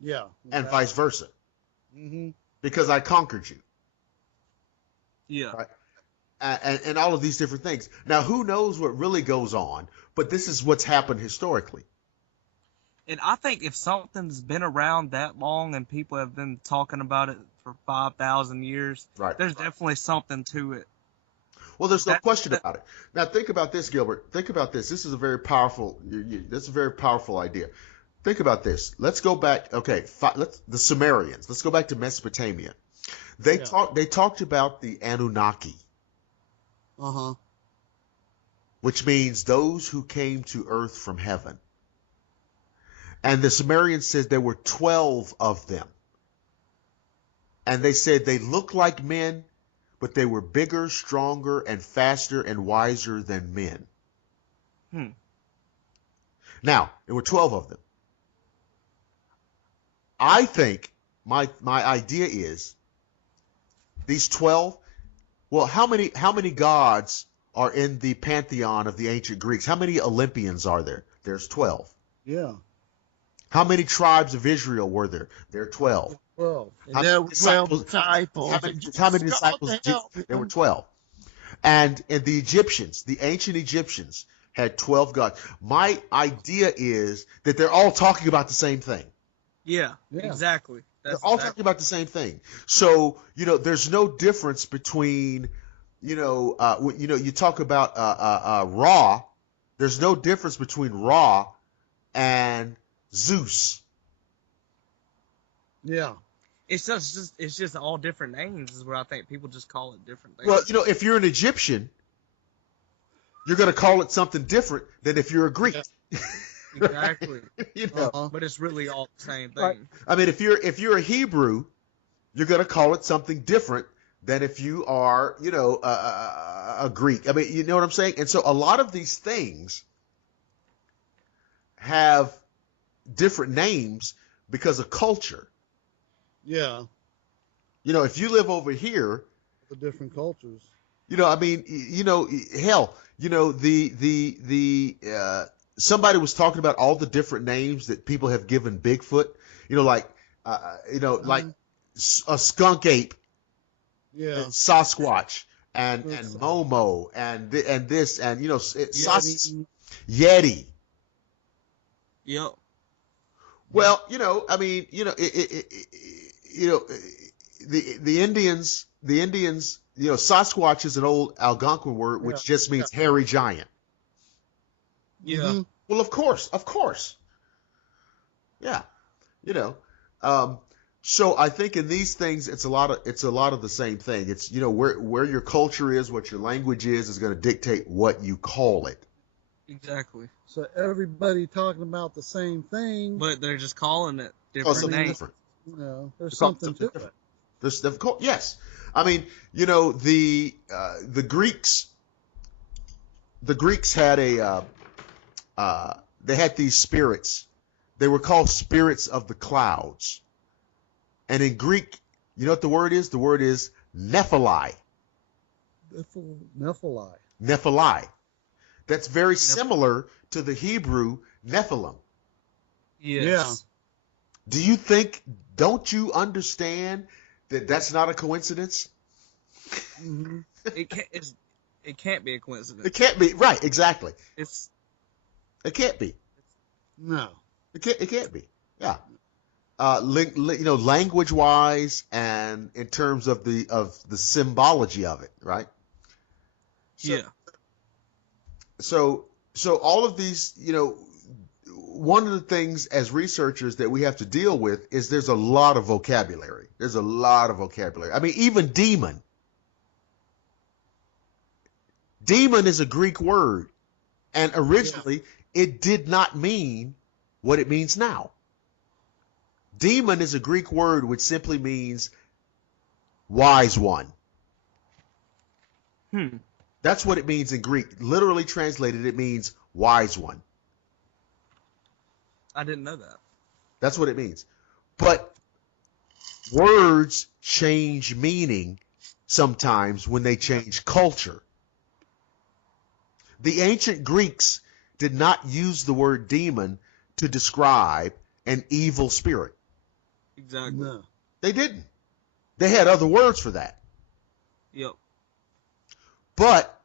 Yeah. And vice versa. Mm-hmm. Because I conquered you. Yeah. Right? And all of these different things. Now, who knows what really goes on, but this is what's happened historically. And I think if something's been around that long and people have been talking about it for 5,000 years, there's definitely something to it. Well, there's no question about it. Now, think about this, Gilbert. Think about this. This is a very powerful. That's a very powerful idea. Think about this. Let's go back. Okay, the Sumerians. Let's go back to Mesopotamia. They talked about the Anunnaki. Uh-huh. Which means those who came to earth from heaven. And the Sumerians said there were 12 of them. And they said they looked like men, but they were bigger, stronger, and faster and wiser than men. Now, there were 12 of them. I think my idea is these 12, well, how many gods are in the pantheon of the ancient Greeks? How many Olympians are there? There's 12. Yeah. How many tribes of Israel were there? There are 12. 12. How many disciples? How many disciples? There were 12. And the Egyptians, the ancient Egyptians, had 12 gods. My idea is that they're all talking about the same thing. Yeah. Exactly. They're all talking about the same thing. So, there's no difference between, you talk about Ra. There's no difference between Ra and Zeus. Yeah. It's just all different names is where I think people just call it different things. Well, if you're an Egyptian, you're going to call it something different than if you're a Greek. Yeah. Exactly. But it's really all the same thing. Right. I mean, if you're a Hebrew, you're going to call it something different than if you are, a Greek. I mean, you know what I'm saying? And so a lot of these things have different names because of culture. Yeah. If you live over here, The different cultures. I mean, hell, somebody was talking about all the different names that people have given Bigfoot, like a skunk ape, Yeah. and Sasquatch, and Momo, and this, and Yeti. Yep. Well, I mean, the Indians, Sasquatch is an old Algonquin word which just means hairy giant. Yeah. Mm-hmm. Well, of course. Yeah. So I think in these things, it's a lot of the same thing. It's, where your culture is, what your language is going to dictate what you call it. Exactly. So everybody talking about the same thing. But they're just calling it Oh, different something names. different. There's something to it. different. There's, of course, yes. I mean, the Greeks had they had these spirits. They were called spirits of the clouds. And in Greek, you know what the word is? The word is Nephili. Nephili. Nephili. That's very similar to the Hebrew Nephilim. Yes. Don't you understand that that's not a coincidence? Mm-hmm. It can't be a coincidence. It can't be. Right, exactly. It can't be. No. It can't be. Yeah. Language wise and in terms of the symbology of it, right? So all of these, one of the things as researchers that we have to deal with is there's a lot of vocabulary. I mean, even demon. Demon is a Greek word, and originally it did not mean what it means now. Demon is a Greek word which simply means wise one. That's what it means in Greek. Literally translated, it means wise one. I didn't know that. That's what it means. But words change meaning sometimes when they change culture. The ancient Greeks did not use the word demon to describe an evil spirit. Exactly. No. They didn't. They had other words for that. Yep. But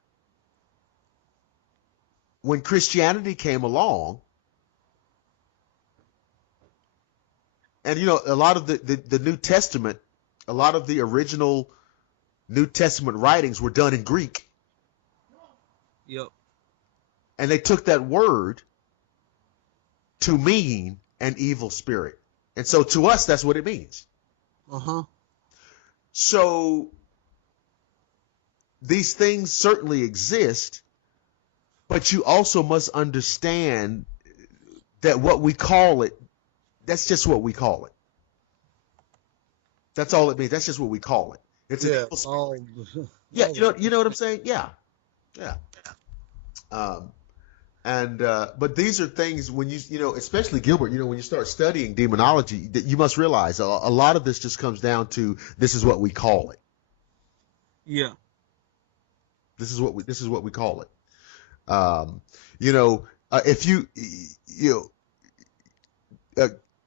when Christianity came along, and a lot of the New Testament, a lot of the original New Testament writings were done in Greek. Yep. And they took that word to mean an evil spirit. And so to us, that's what it means. Uh-huh. So these things certainly exist, but you also must understand that what we call it, that's just what we call it. That's all it means. That's just what we call it. It's an evil spirit. You know what I'm saying? Yeah. But these are things when especially Gilbert, when you start studying demonology, that you must realize a lot of this just comes down to this is what we call it. Yeah. This is what we call it. If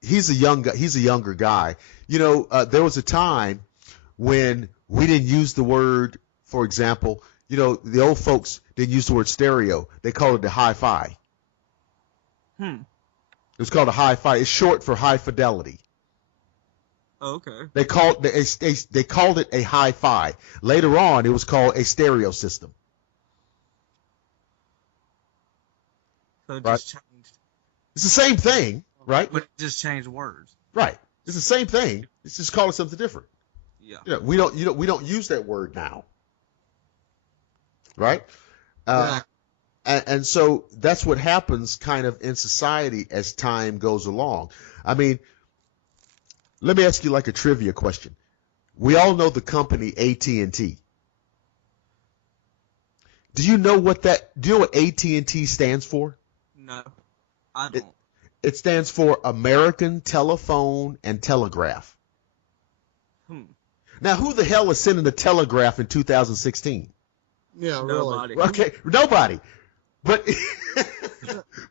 he's a younger guy. There was a time when we didn't use the word, for example, the old folks didn't use the word stereo. They called it a hi-fi. It was called a hi-fi. It's short for high fidelity. Oh, okay. They called it a hi-fi. Later on, it was called a stereo system. So it Right. just changed. It's the same thing, right? But it just changed words. Right. It's the same thing. It's just call it something different. Yeah. We don't use that word now, right? And so that's what happens kind of in society as time goes along. I mean, let me ask you like a trivia question. We all know the company AT&T. Do you know what AT&T stands for? No, I don't. It stands for American Telephone and Telegraph. Now, who the hell is sending a telegraph in 2016? Yeah, Nobody. really. Okay, nobody. But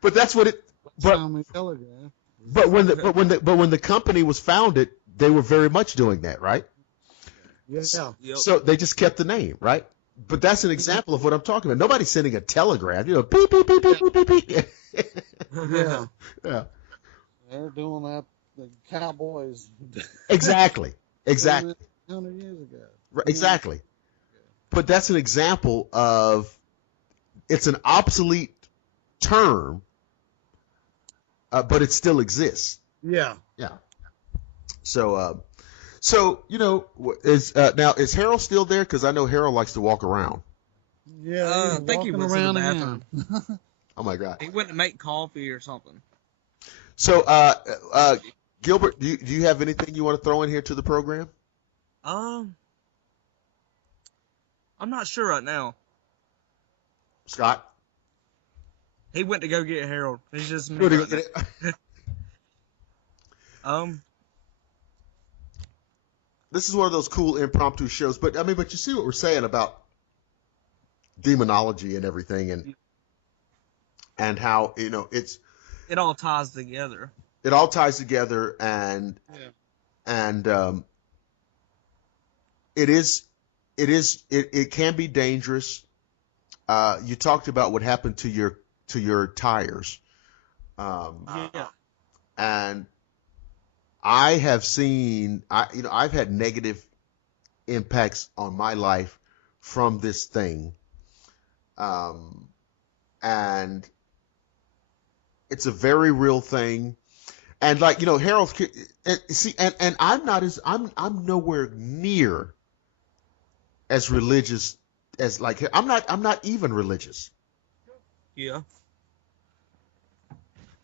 but that's what it. But Telegraph. But when the company was founded, they were very much doing that, right? Yeah. Yep. So they just kept the name, right? But that's an example of what I'm talking about. Nobody's sending a telegraph, beep, beep, beep, beep, beep, beep, beep. Yeah. Yeah. They're doing that. The Cowboys. Exactly. 100 years ago. Right, exactly. But that's an example of it's an obsolete term, but it still exists. Yeah. Yeah. So is Harold still there? Because I know Harold likes to walk around. Yeah. I think he walking was in the around bathroom. again. Oh my God. He went to make coffee or something. So Gilbert, do you have anything you want to throw in here to the program? I'm not sure right now. Scott? He went to go get Harold. He's just me Go to right get it. now. This is one of those cool impromptu shows, but you see what we're saying about demonology and everything, and how it all ties together. It all ties together, and it can be dangerous. You talked about what happened to your tires, Yeah. and I have seen I've had negative impacts on my life from this thing, and it's a very real thing. And Harold, see, and I'm nowhere near as religious as I'm not even religious. Yeah.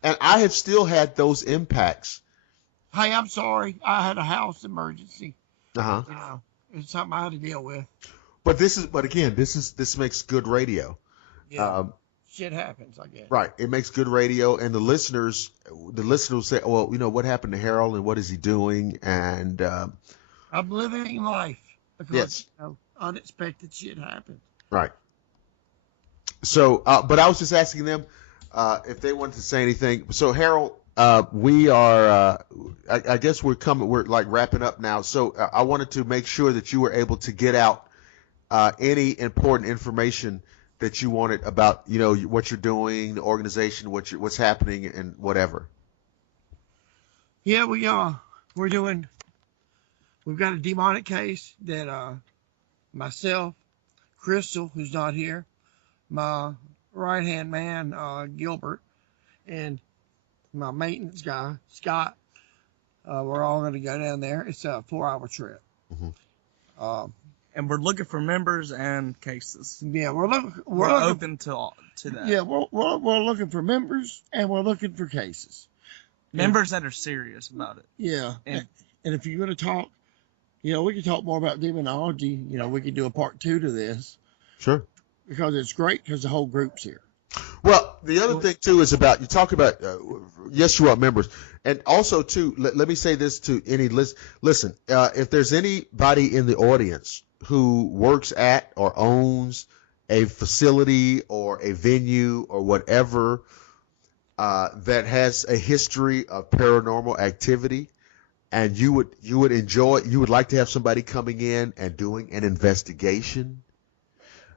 And I have still had those impacts. Hey, I'm sorry. I had a house emergency. Uh-huh. It's something I had to deal with. But this makes good radio. Yeah. Shit happens, I guess. Right. It makes good radio, and the listeners will say, well, what happened to Harold and what is he doing? And I'm living life because yes. Unexpected shit happens. Right. So, but I was just asking them if they wanted to say anything. So, Harold, we are, I guess we're like wrapping up now. So I wanted to make sure that you were able to get out any important information that you wanted about, what you're doing, the organization, what's happening, and whatever. Yeah, we are. We've got a demonic case that myself, Crystal, who's not here, my right-hand man, Gilbert, and my maintenance guy, Scott, we're all going to go down there. It's a 4-hour trip. Mm-hmm. And we're looking for members and cases. Yeah, we're open to that. Yeah, we're looking for members and we're looking for cases. Members that are serious about it. Yeah, and if you're going to talk, we can talk more about demonology. We can do a part 2 to this. Sure. Because it's great because the whole group's here. Well, the other thing too is you talk about yes, you are members, and also too. Let me say this to any listen. If there's anybody in the audience who works at or owns a facility or a venue or whatever that has a history of paranormal activity, and you would like to have somebody coming in and doing an investigation,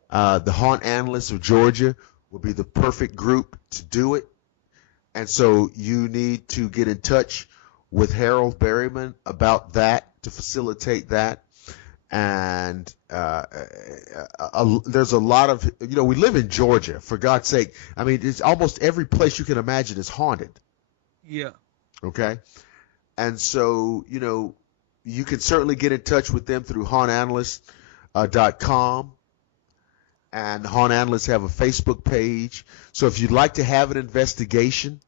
the Haunt Analyst of Georgia will be the perfect group to do it. And so you need to get in touch with Harold Berryman about that to facilitate that. And there's a lot of, we live in Georgia, for God's sake. I mean, it's almost every place you can imagine is haunted. Yeah. Okay. And so, you can certainly get in touch with them through hauntanalyst.com. And Haunt Analysts have a Facebook page. So if you'd like to have an investigation,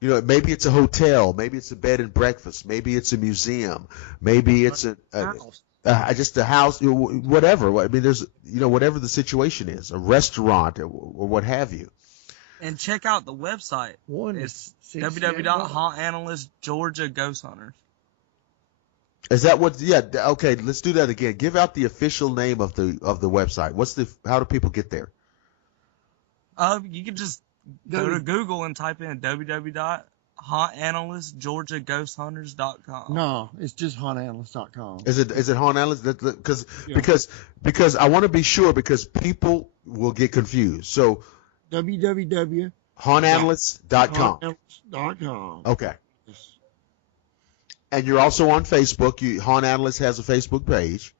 maybe it's a hotel, maybe it's a bed and breakfast, maybe it's a museum, maybe it's just a house, whatever. I mean, there's, whatever the situation is, a restaurant or what have you. And check out the website. It's www.hauntanalyst.Georgia Ghost Hunters. Is that what? Yeah. Okay. Let's do that again. Give out the official name of the website. How do people get there? You can just go to Google and type in www.hauntanalyst.GeorgiaGhostHunters.com. No, it's just hauntanalyst.com. Is it Haunt Analyst? Because I want to be sure, because people will get confused. So www.hauntanalyst.com. Okay. And you're also on Facebook. Haunt Analyst has a Facebook page.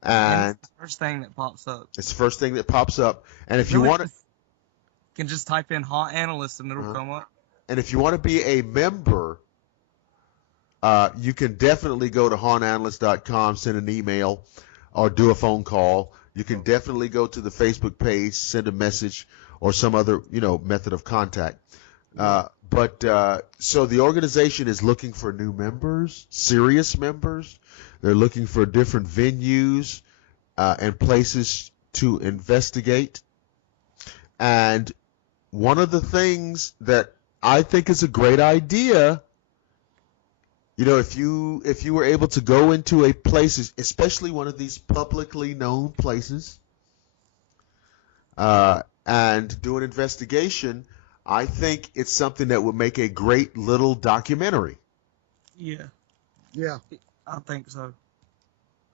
And it's the first thing that pops up. It's the first thing that pops up. And if you want to, you can just type in Haunt Analyst and it'll come up. And if you want to be a member, you can definitely go to hauntanalyst.com, send an email, or do a phone call. You can definitely go to the Facebook page, send a message, or some other, method of contact. So the organization is looking for new members, serious members. They're looking for different venues and places to investigate. And one of the things that I think is a great idea, if you were able to go into a place, especially one of these publicly known places, and do an investigation, I think it's something that would make a great little documentary. Yeah. Yeah. I think so.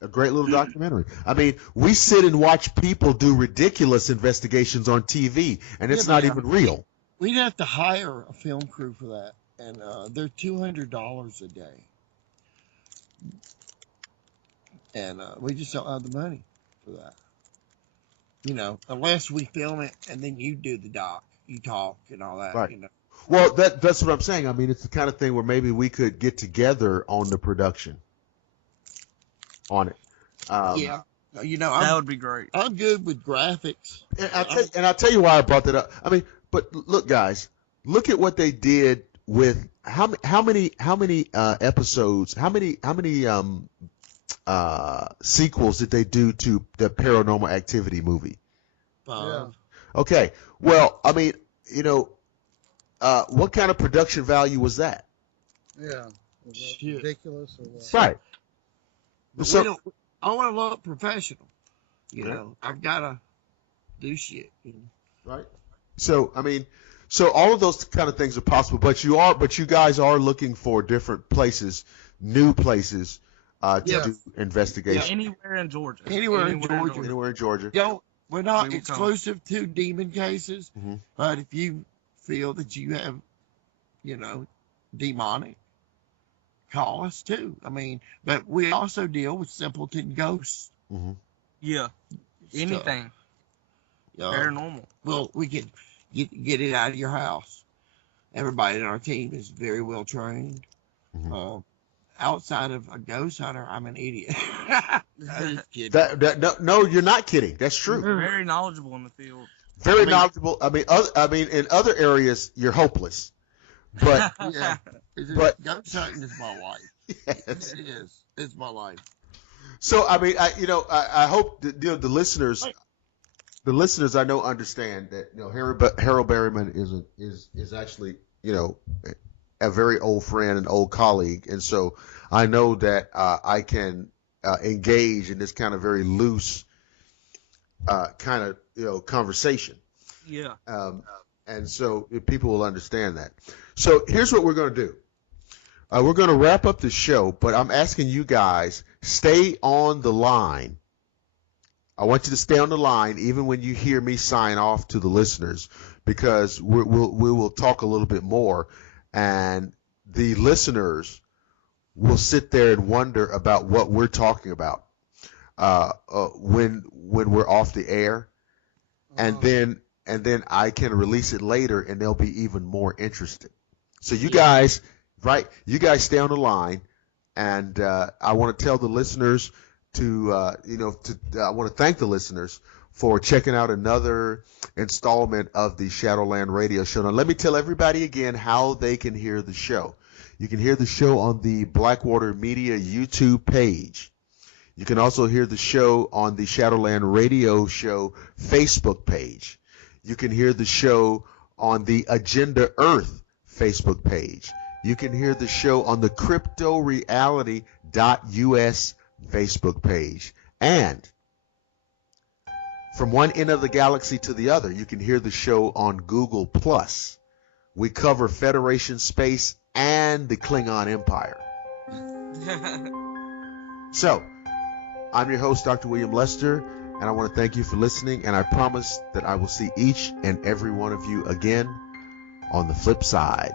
A great little documentary. I mean, we sit and watch people do ridiculous investigations on TV, and it's not even real. We'd have to hire a film crew for that, and they're $200 a day. And we just don't have the money for that. Unless we film it and then you do the doc. You talk and all that, right. Well, that's what I'm saying. I mean, it's the kind of thing where maybe we could get together on the production on it. That would be great. I'm good with graphics. And I'll tell you why I brought that up. I mean, but look, guys, look at what they did with how many episodes, how many sequels did they do to the Paranormal Activity movie? Yeah. Okay. Well, I mean, what kind of production value was that? Yeah. Was that ridiculous or what? Right. So I want to look professional. I've got to do shit. Right. So, I mean, all of those kind of things are possible, but you guys are looking for different places, new places, to do investigation. Yeah, anywhere in Georgia. Anywhere in Georgia. We're not exclusive to demon cases, but if you feel that you have, demonic, call us too. I mean, but we also deal with simpleton ghosts. Mm-hmm. Yeah. Anything. Paranormal. Well, we can get it out of your house. Everybody in our team is very well trained. Mm-hmm. Outside of a ghost hunter, I'm an idiot. No, you're not kidding. That's true. You're very knowledgeable in the field. Very knowledgeable. I mean, in other areas, you're hopeless. But ghost hunting is my life. Yes. It is. It's my life. So I mean, I hope that, the listeners I know understand that Harold Berryman is actually a very old friend and old colleague, and so I know that I can engage in this kind of very loose kind of conversation. Yeah. And so people will understand that. So here's what we're going to do. We're going to wrap up the show, but I'm asking you guys, stay on the line. I want you to stay on the line even when you hear me sign off to the listeners, because we will talk a little bit more, and the listeners will sit there and wonder about what we're talking about when we're off the air, and then I can release it later, and they'll be even more interested. So you guys, right? You guys stay on the line, and I want to tell the listeners I want to thank the listeners for checking out another installment of the Shadowland Radio Show. Now, let me tell everybody again how they can hear the show. You can hear the show on the Blackwater Media YouTube page. You can also hear the show on the Shadowland Radio Show Facebook page. You can hear the show on the Agenda Earth Facebook page. You can hear the show on the CryptoReality.us Facebook page. And from one end of the galaxy to the other, you can hear the show on Google+. We cover Federation space and the Klingon Empire. So, I'm your host, Dr. William Lester, and I want to thank you for listening, and I promise that I will see each and every one of you again on the flip side.